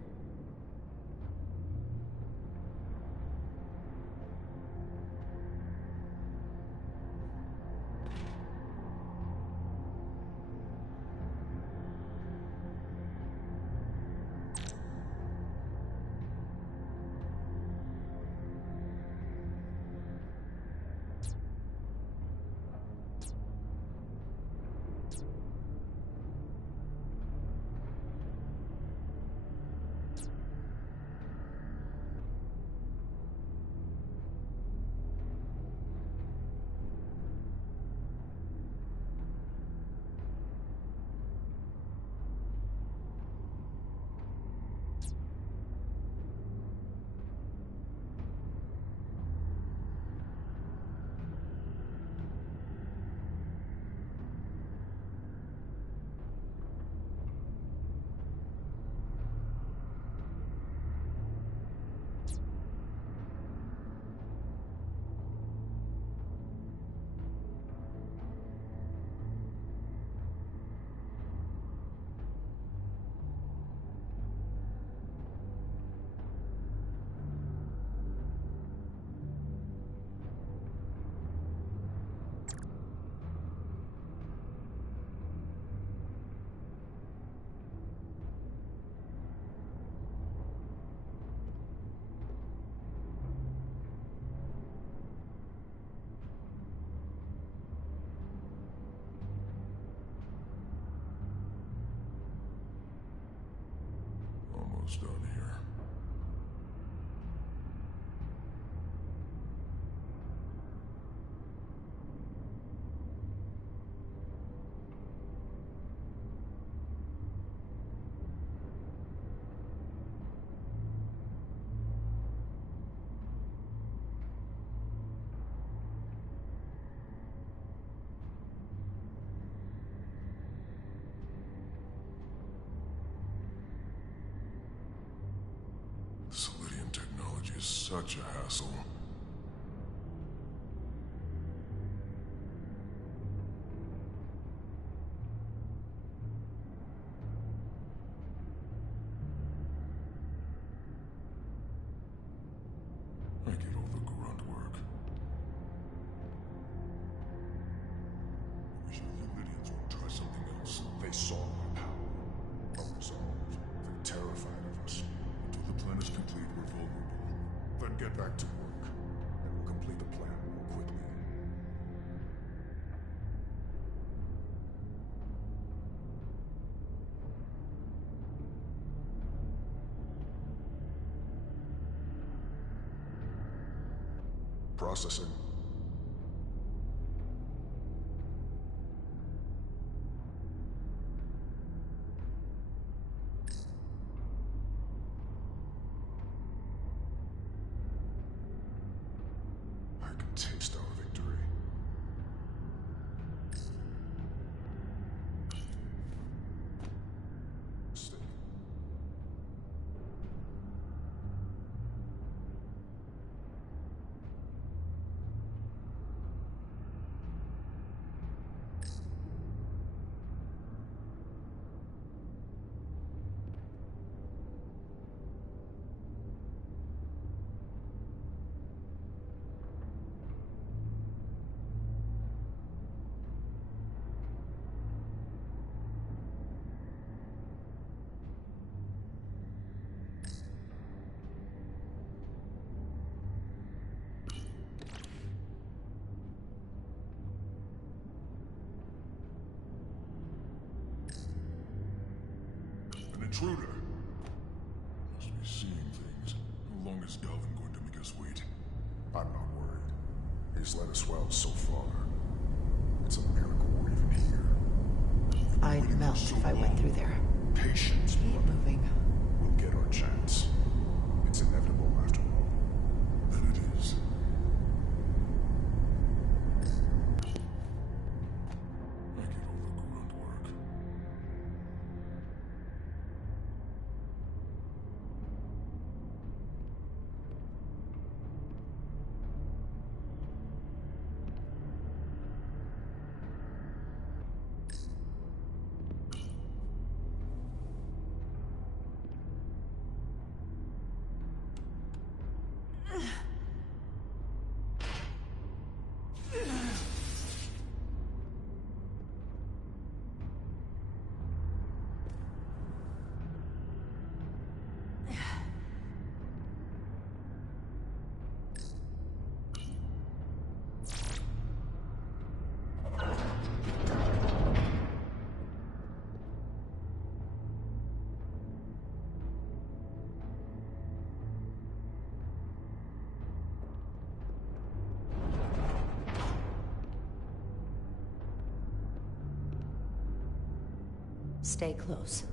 Almost done here. Solidian technology is such a hassle. I get all the grunt work. Wish the Lydians would try something else. They saw my power. Unresolved. They're terrified of us. Until the plan is complete, we're vulnerable. Then get back to work, and we'll complete the plan more quickly. Processing. I can taste our victory. Stay. An intruder. Must be seeing things. How long is Galvin going to make us wait? I'm not worried. He's let us well so far. It's a miracle we're even here. I'd melt if I went through there. Patience, Keep brother. moving. We'll get our chance. It's inevitable after all. Then it is. I get all the grunt work. Stay close.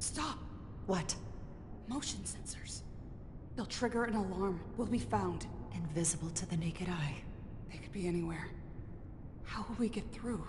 Stop! What? Motion sensors. They'll trigger an alarm. We'll be found. Invisible to the naked eye. They could be anywhere. How will we get through?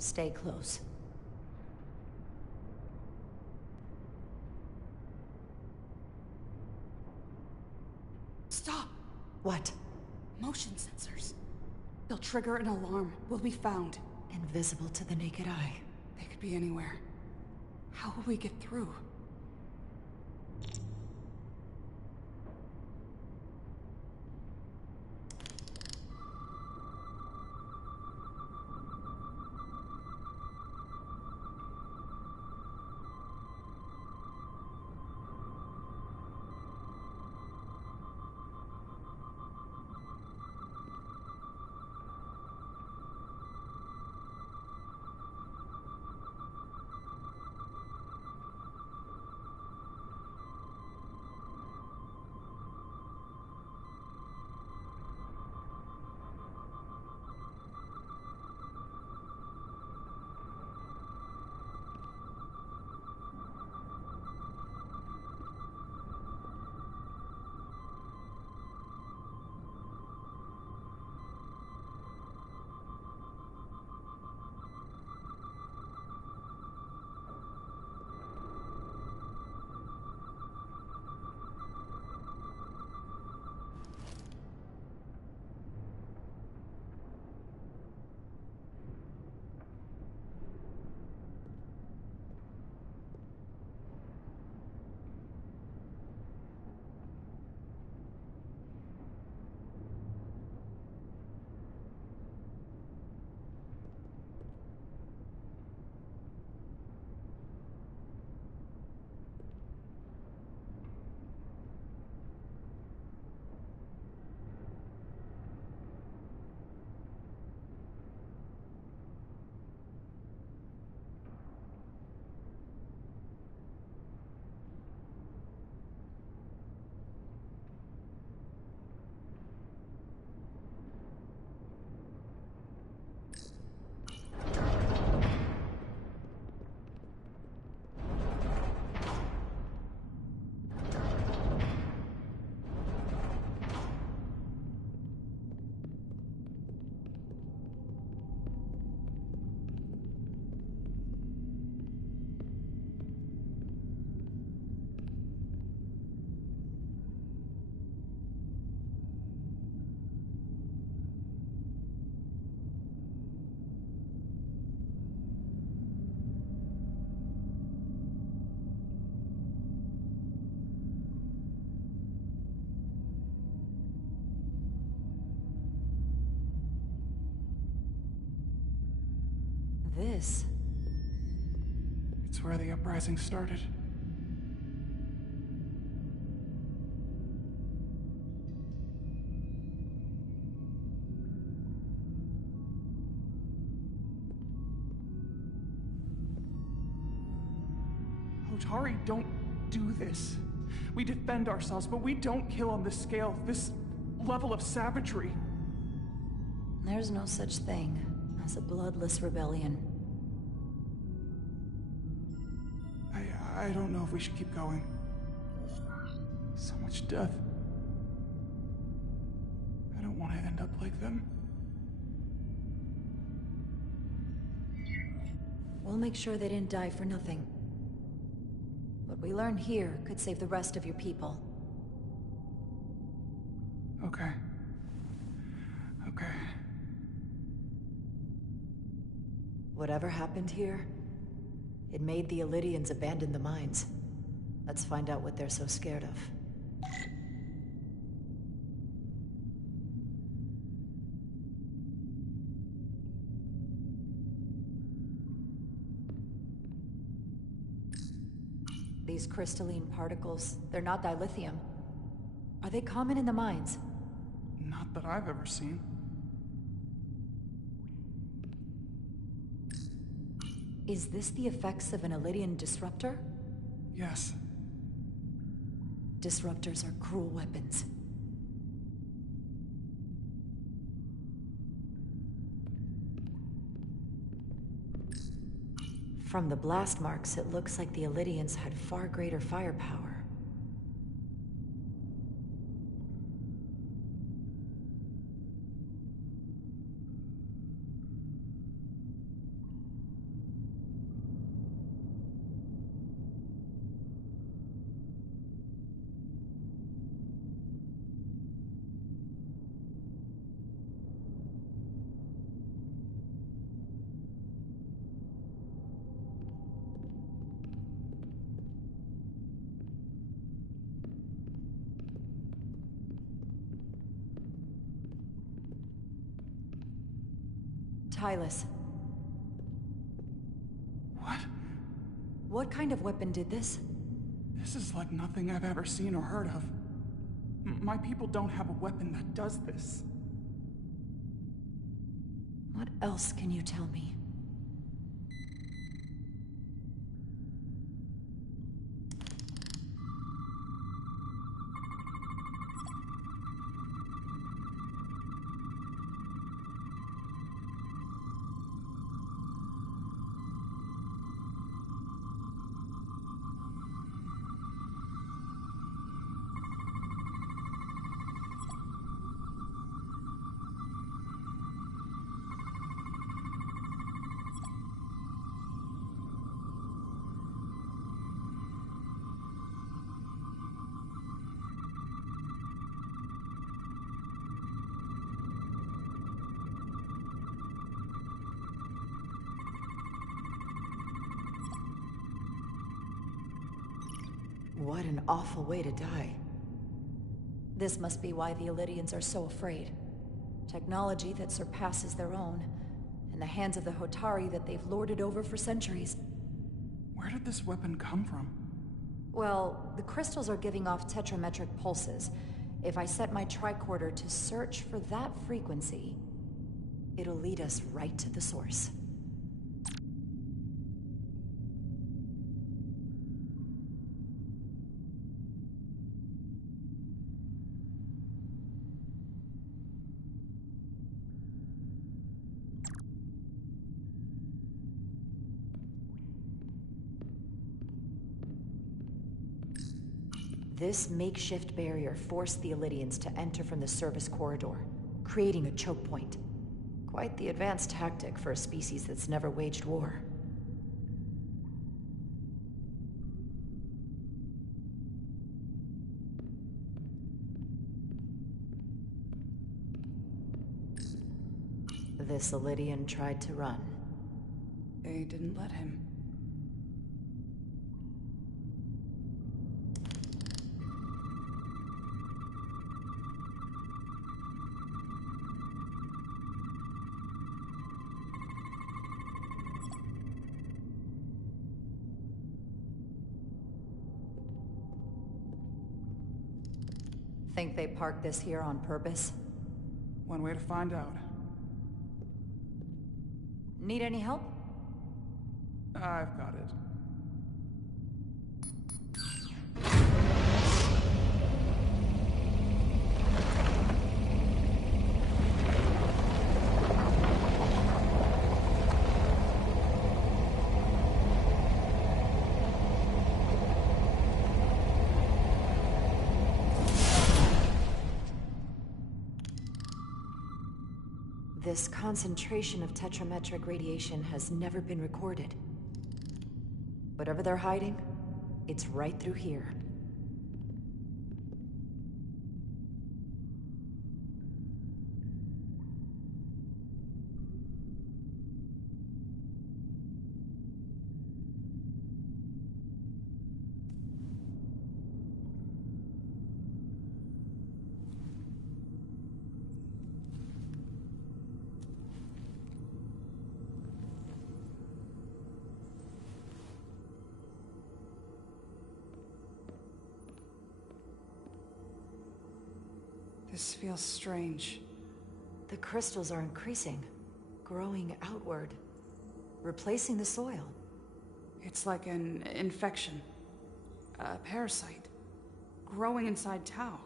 Stay close. Stop! What? Motion sensors. They'll trigger an alarm. We'll be found. Invisible to the naked eye. They could be anywhere. How will we get through? this? It's where the uprising started. Hotari don't do this. We defend ourselves, but we don't kill on this scale, this level of savagery. There's no such thing as a bloodless rebellion. I don't know if we should keep going. So much death. I don't want to end up like them. We'll make sure they didn't die for nothing. What we learn here could save the rest of your people. Okay. Okay. Whatever happened here, it made the Elydians abandon the mines. Let's find out what they're so scared of. These crystalline particles, they're not dilithium. Are they common in the mines? Not that I've ever seen. Is this the effects of an Elydian disruptor? Yes. Disruptors are cruel weapons. From the blast marks, it looks like the Elydians had far greater firepower. Tylus. What? What kind of weapon did this? This is like nothing I've ever seen or heard of. My people don't have a weapon that does this. What else can you tell me? What an awful way to die. This must be why the Elydians are so afraid. Technology that surpasses their own, in the hands of the Hotari that they've lorded over for centuries. Where did this weapon come from? Well, the crystals are giving off tetrametric pulses. If I set my tricorder to search for that frequency, it'll lead us right to the source. This makeshift barrier forced the Elydians to enter from the service corridor, creating a choke point. Quite the advanced tactic for a species that's never waged war. This Elydian tried to run. They didn't let him. Think they parked this here on purpose? One way to find out. Need any help? I've got it. This concentration of tetrametric radiation has never been recorded. Whatever they're hiding, it's right through here. This feels strange. The crystals are increasing, growing outward, replacing the soil. It's like an infection. A parasite. Growing inside Tau.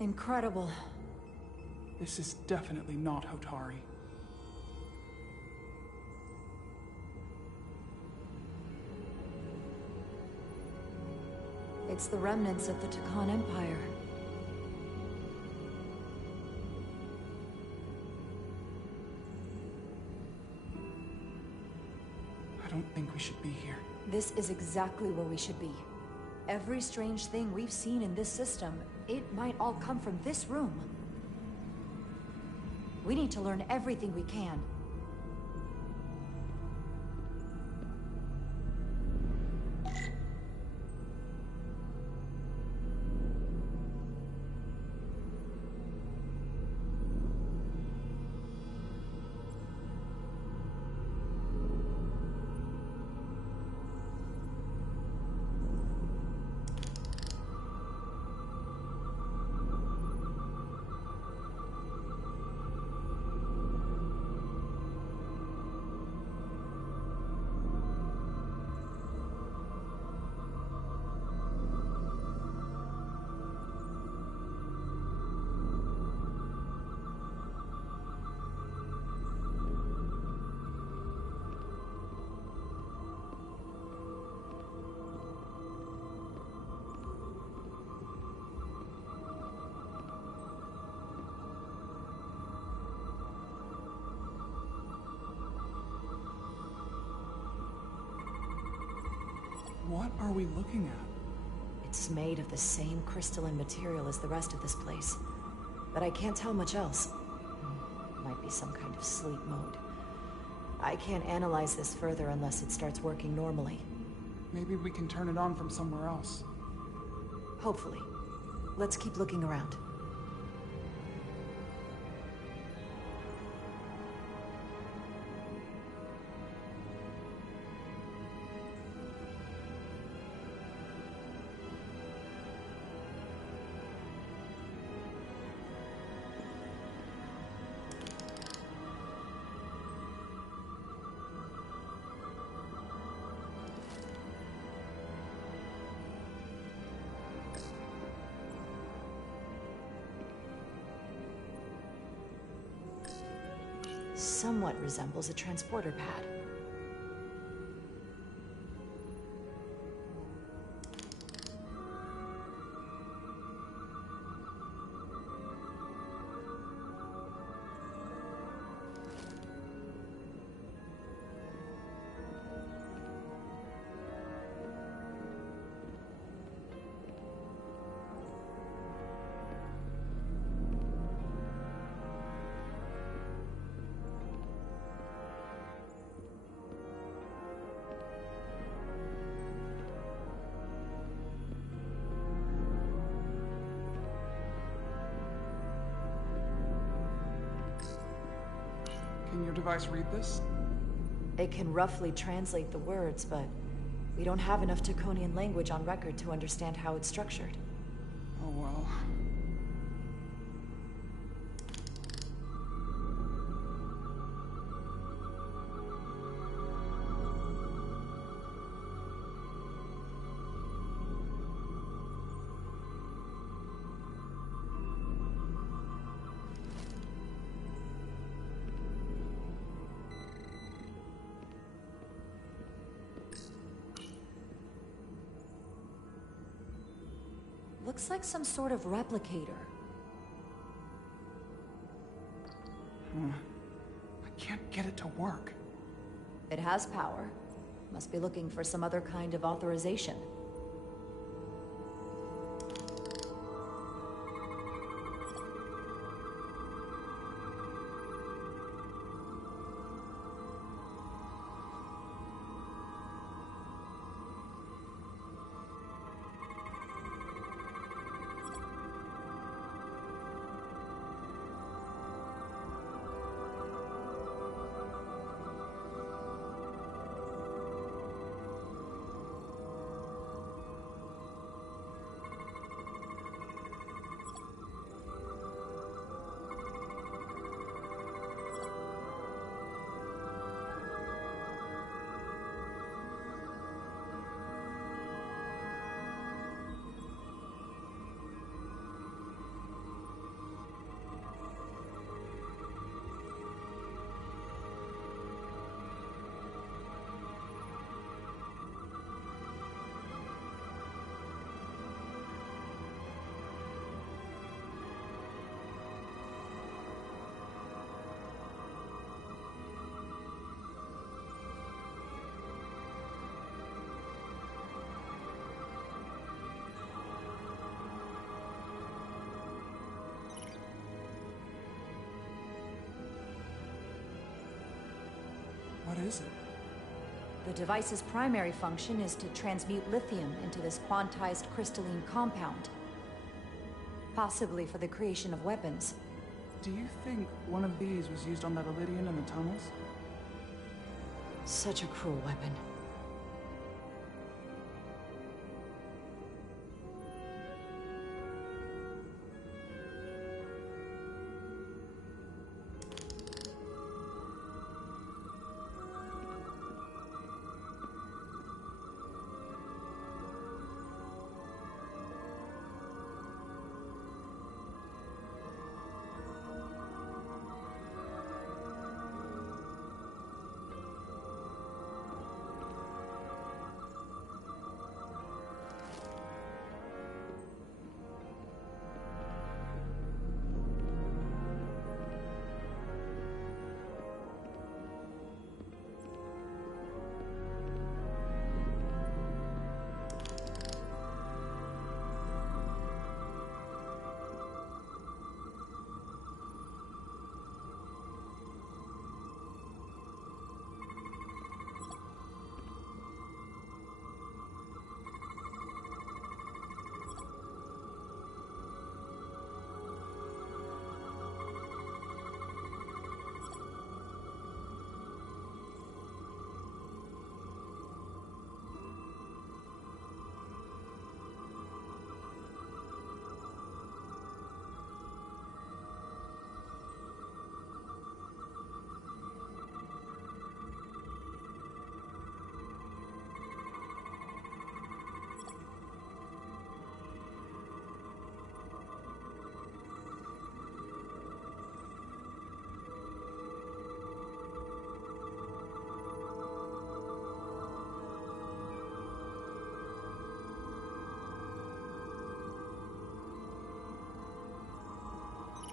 Incredible. This is definitely not Hotari. It's the remnants of the Takan Empire. I don't think we should be here. This is exactly where we should be. Every strange thing we've seen in this system, it might all come from this room. We need to learn everything we can. What are we looking at? It's made of the same crystalline material as the rest of this place. But I can't tell much else. Might be some kind of sleep mode. I can't analyze this further unless it starts working normally. Maybe we can turn it on from somewhere else. Hopefully. Let's keep looking around. Somewhat resembles a transporter pad. Can your device read this? It can roughly translate the words, but we don't have enough Taconian language on record to understand how it's structured. Oh well. Looks like some sort of replicator. I can't get it to work. It has power. Must be looking for some other kind of authorization. What is it? The device's primary function is to transmute lithium into this quantized crystalline compound. Possibly for the creation of weapons. Do you think one of these was used on that Elydian in the tunnels? Such a cruel weapon.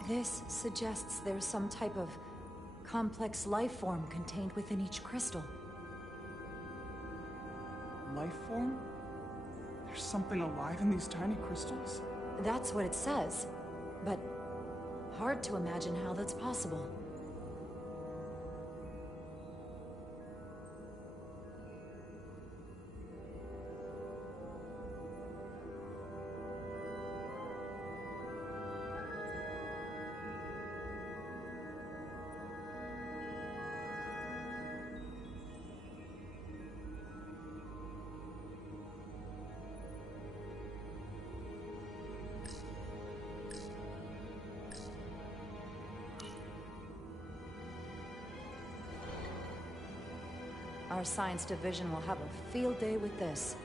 This suggests there's some type of complex life form contained within each crystal. Life form? There's something alive in these tiny crystals? That's what it says, but hard to imagine how that's possible. Our science division will have a field day with this.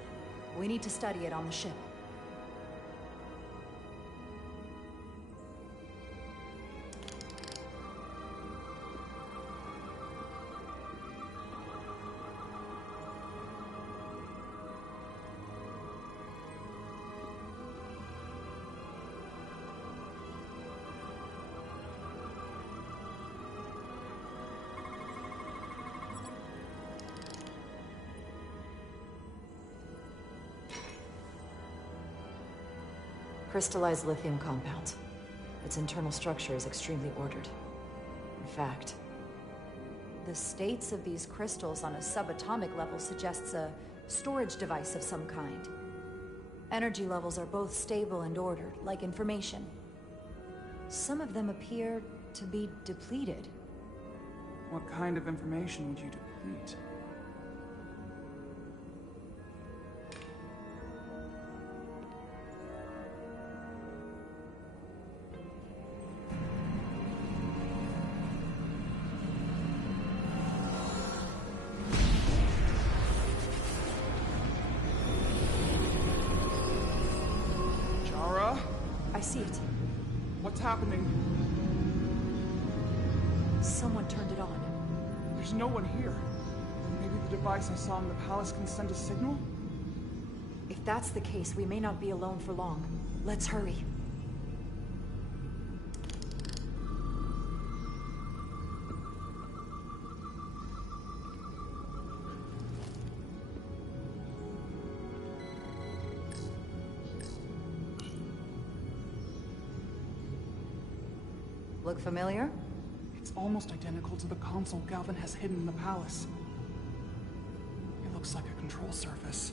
We need to study it on the ship. Crystallized lithium compound. Its internal structure is extremely ordered. In fact, the states of these crystals on a subatomic level suggests a storage device of some kind. Energy levels are both stable and ordered, like information. Some of them appear to be depleted. What kind of information would you deplete? I see it. What's happening? Someone turned it on. There's no one here. Then maybe the device I saw in the palace can send a signal? If that's the case, we may not be alone for long. Let's hurry. Look familiar? It's almost identical to the console Galvin has hidden in the palace. It looks like a control surface.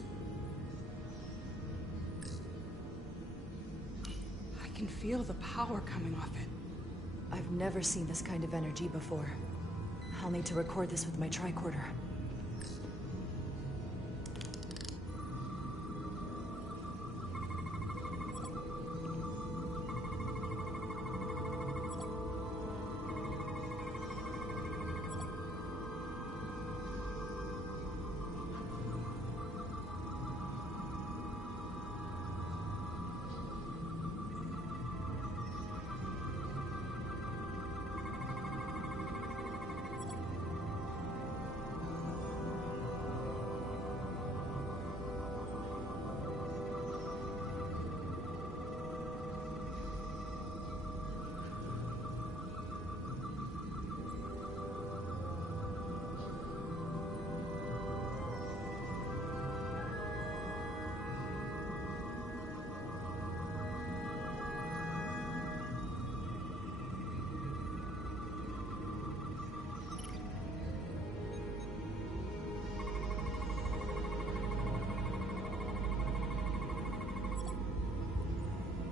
I can feel the power coming off it. I've never seen this kind of energy before. I'll need to record this with my tricorder.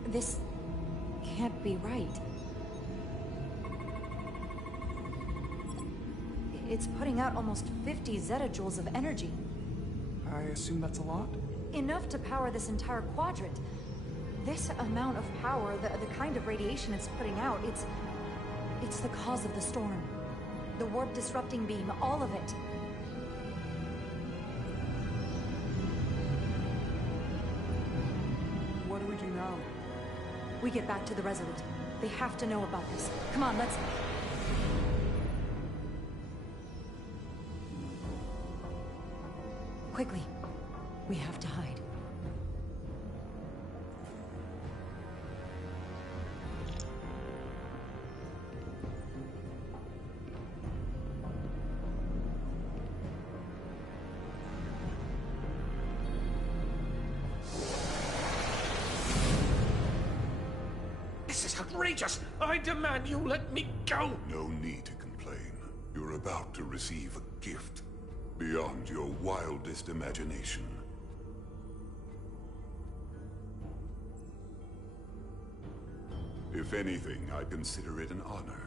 This can't be right. It's putting out almost 50 zettajoules of energy. I assume that's a lot? Enough to power this entire quadrant. This amount of power, the kind of radiation it's putting out, it's the cause of the storm. The warp disrupting beam, all of it. What do we do now? We get back to the Resolute. They have to know about this. Come on, let's... Quickly. We have to hide. This is outrageous! I demand you let me go! No need to complain. You're about to receive a gift beyond your wildest imagination. If anything, I consider it an honor.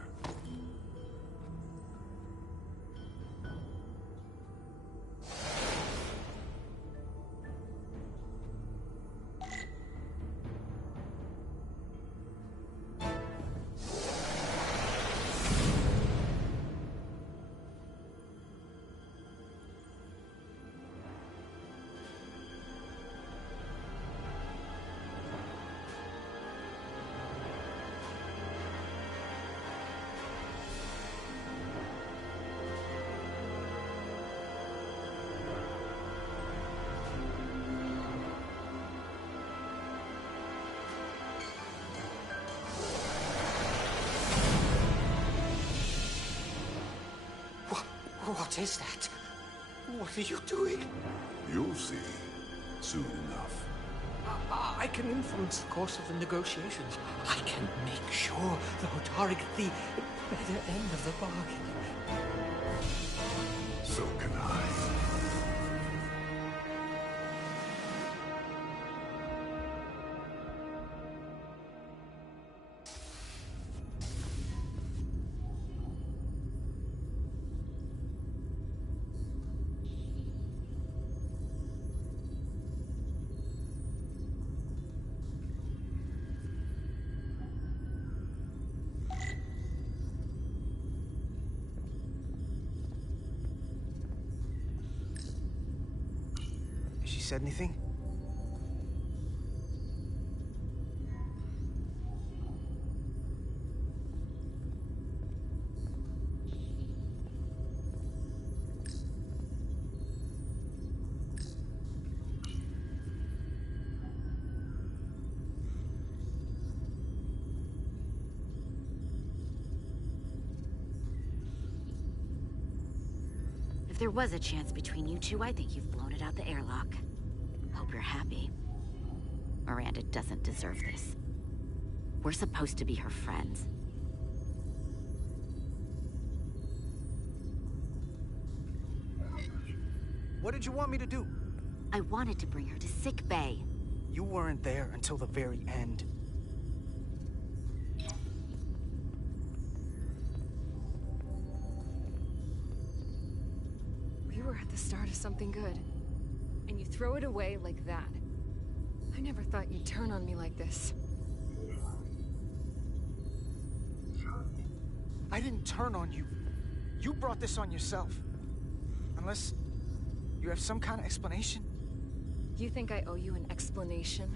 What is that? What are you doing? You'll see soon enough. I can influence the course of the negotiations. I can make sure the Hotari get the better end of the bargain. So can I. She said anything? If there was a chance between you two, I think you've blown it out the airlock. Hope you're happy. Miranda doesn't deserve this. We're supposed to be her friends. What did you want me to do? I wanted to bring her to sick bay. You weren't there until the very end. We were at the start of something good. And you throw it away like that. I never thought you'd turn on me like this. I didn't turn on you. You brought this on yourself. Unless you have some kind of explanation. You think I owe you an explanation?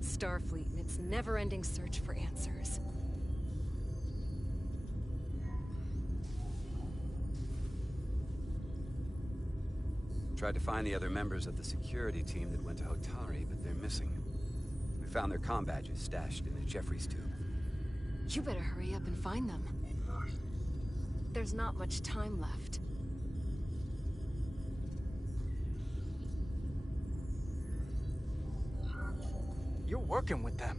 Starfleet and its never-ending search for answers. Tried to find the other members of the security team that went to Hotari, but they're missing. We found their comm badges stashed in a Jeffries tube. You better hurry up and find them. There's not much time left. You're working with them.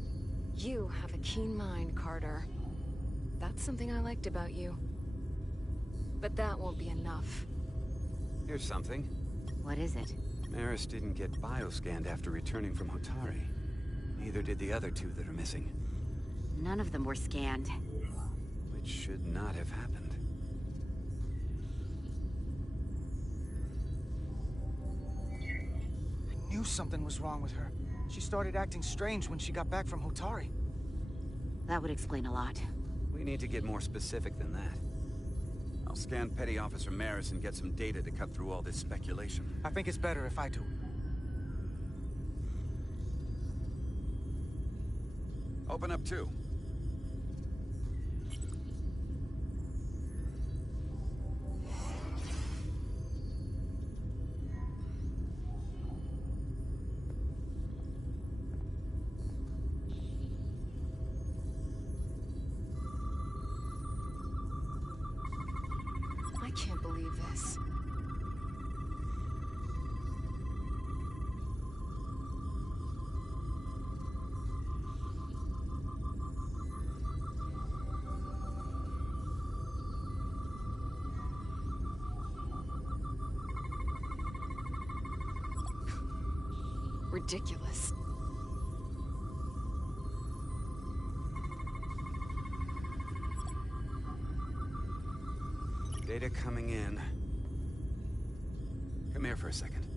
You have a keen mind, Carter. That's something I liked about you. But that won't be enough. Here's something. What is it? Maris didn't get bioscanned after returning from Hotari. Neither did the other two that are missing. None of them were scanned. Which should not have happened. I knew something was wrong with her. She started acting strange when she got back from Hotari. That would explain a lot. We need to get more specific than that. I'll scan Petty Officer Maris and get some data to cut through all this speculation. I think it's better if I do it. Open up too. I can't believe this. Ridiculous. Data coming in. Come here for a second.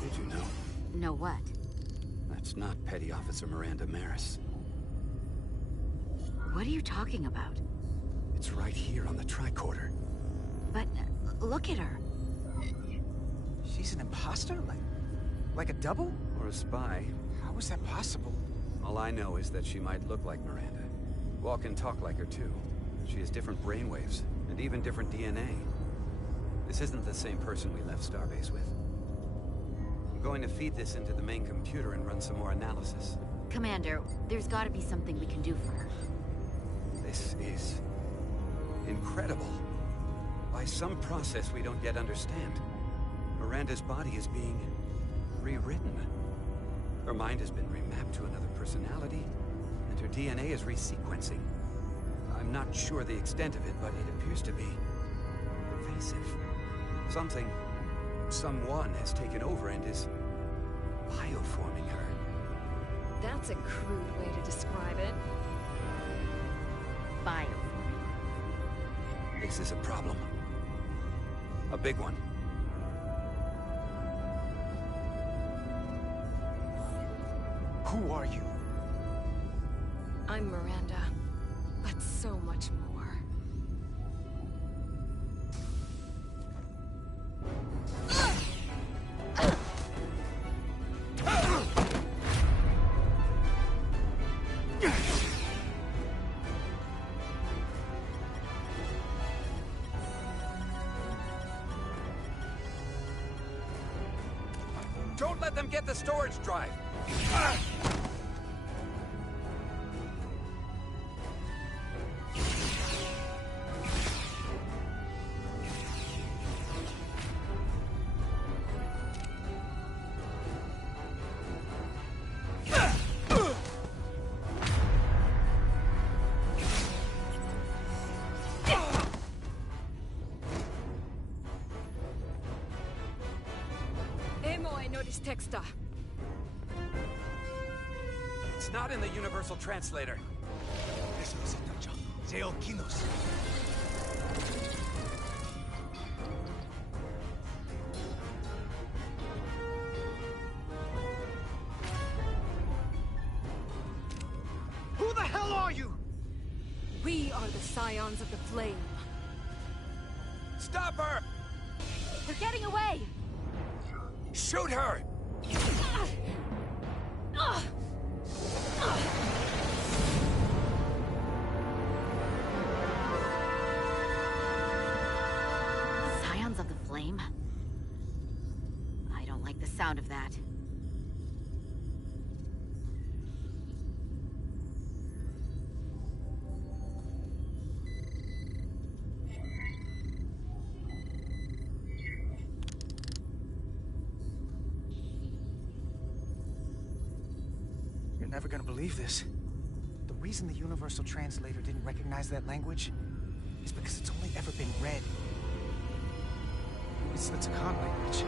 Did you know? Know what? That's not Petty Officer Miranda Maris. What are you talking about? It's right here on the tricorder. But look at her. She's an imposter? Like a double? Or a spy. How is that possible? All I know is that she might look like Miranda. Walk and talk like her too. She has different brainwaves, and even different DNA. This isn't the same person we left Starbase with. I'm going to feed this into the main computer and run some more analysis. Commander, there's gotta be something we can do for her. They This is incredible. By some process we don't yet understand, Miranda's body is being rewritten. Her mind has been remapped to another personality, and her DNA is resequencing. I'm not sure the extent of it, but it appears to be pervasive. Someone has taken over and is bioforming her. That's a crude way to describe it. Bioforming. This is a problem. A big one. Who are you? I'm Miranda, but so much more. Don't let them get the storage drive! Texta. It's not in the Universal Translator. Who the hell are you? We are the Scions of the Flame. Stop her! They're getting away! Shoot her! Scions of the Flame? I don't like the sound of that. You're never gonna believe this. The reason the Universal Translator didn't recognize that language is because it's only ever been read. It's the Takan language.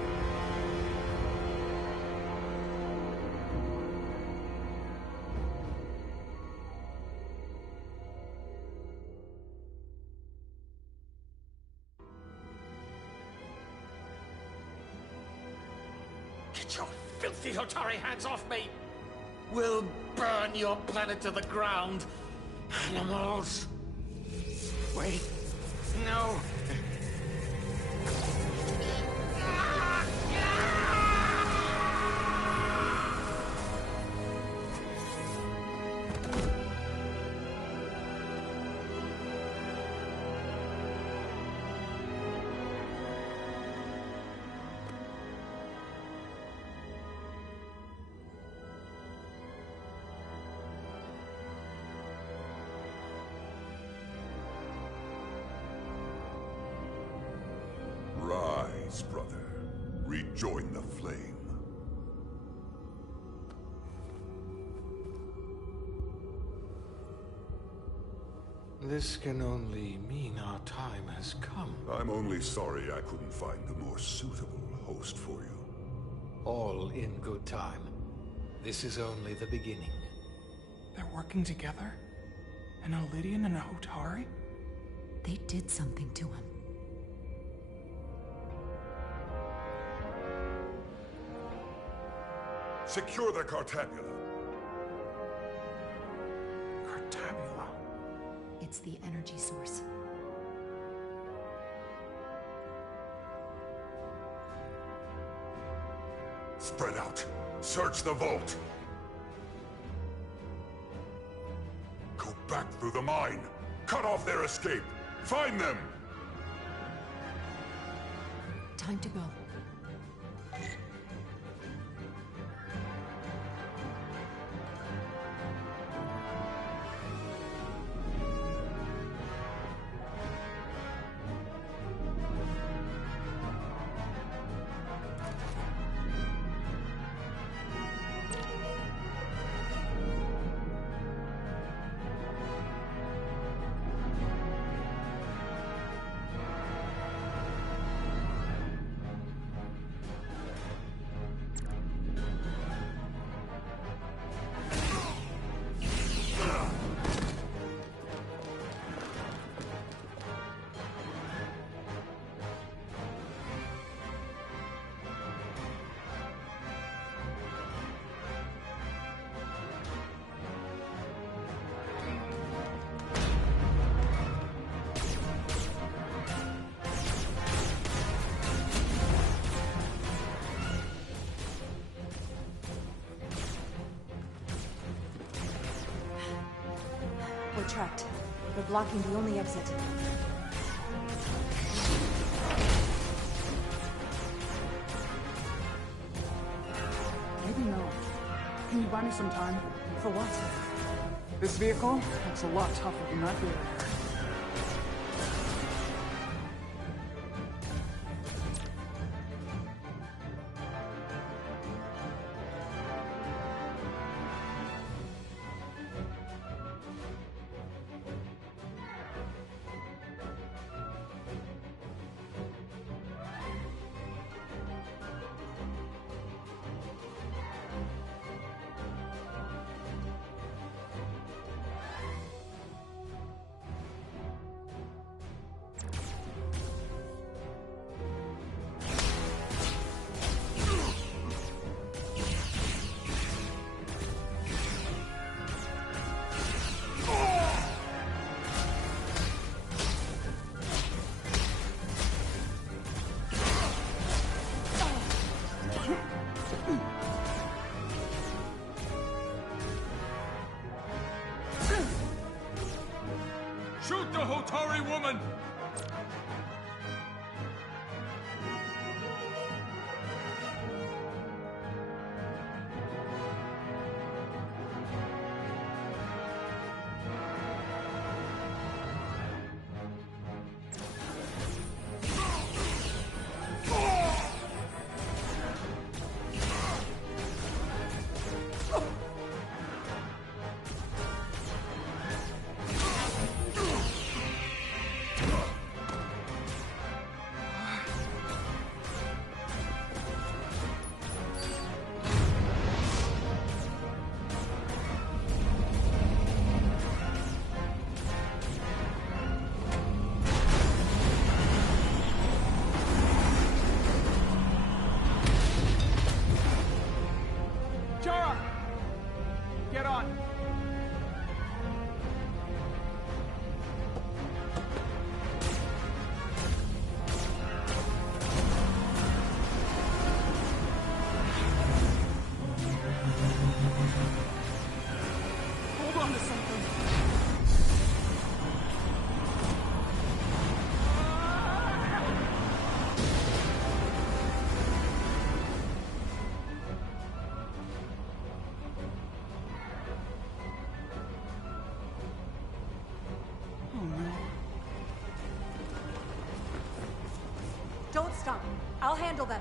Get your filthy Hotari hands off me! We'll burn your planet to the ground. Animals. Wait. No. Rise, brother. Rejoin the flame. This can only mean our time has come. I'm only sorry I couldn't find a more suitable host for you. All in good time. This is only the beginning. They're working together? An Elidian and a Hotari? They did something to him. Secure the Cartabula. Cartabula? It's the energy source. Spread out. Search the vault. Go back through the mine. Cut off their escape. Find them! Time to go. tracked. They're blocking the only exit. Maybe not. Can you buy me some time? For what? This vehicle looks a lot tougher than that vehicle. Shoot the Hotari woman! Get on! Hold on to something. Don't stop. I'll handle them.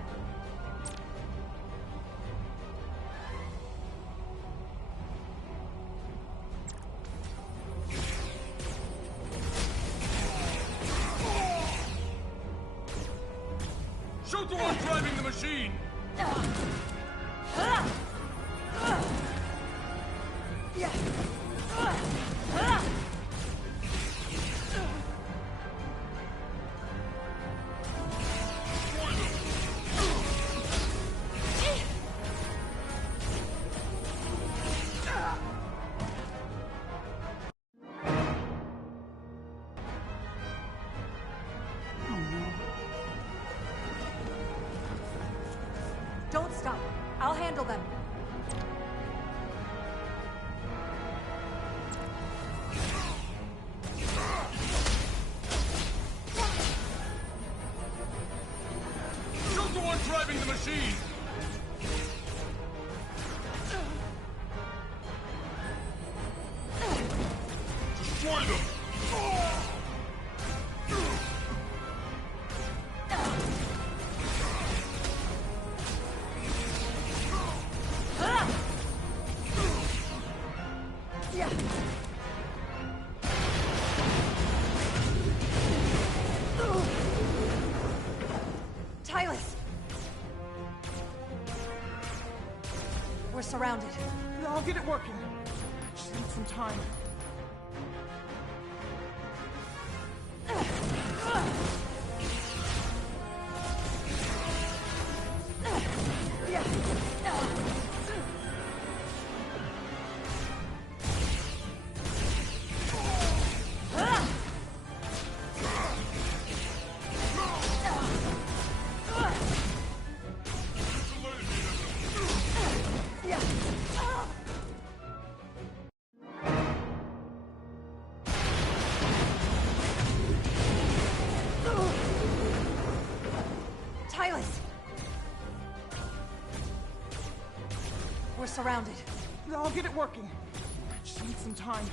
Shoot the one driving the machine! Don't stop. I'll handle them. Shoot the one driving the machine! Destroy them! Tyler! We're surrounded. I'll get it working. Just need some time. surrounded. I'll get it working. Just need some time.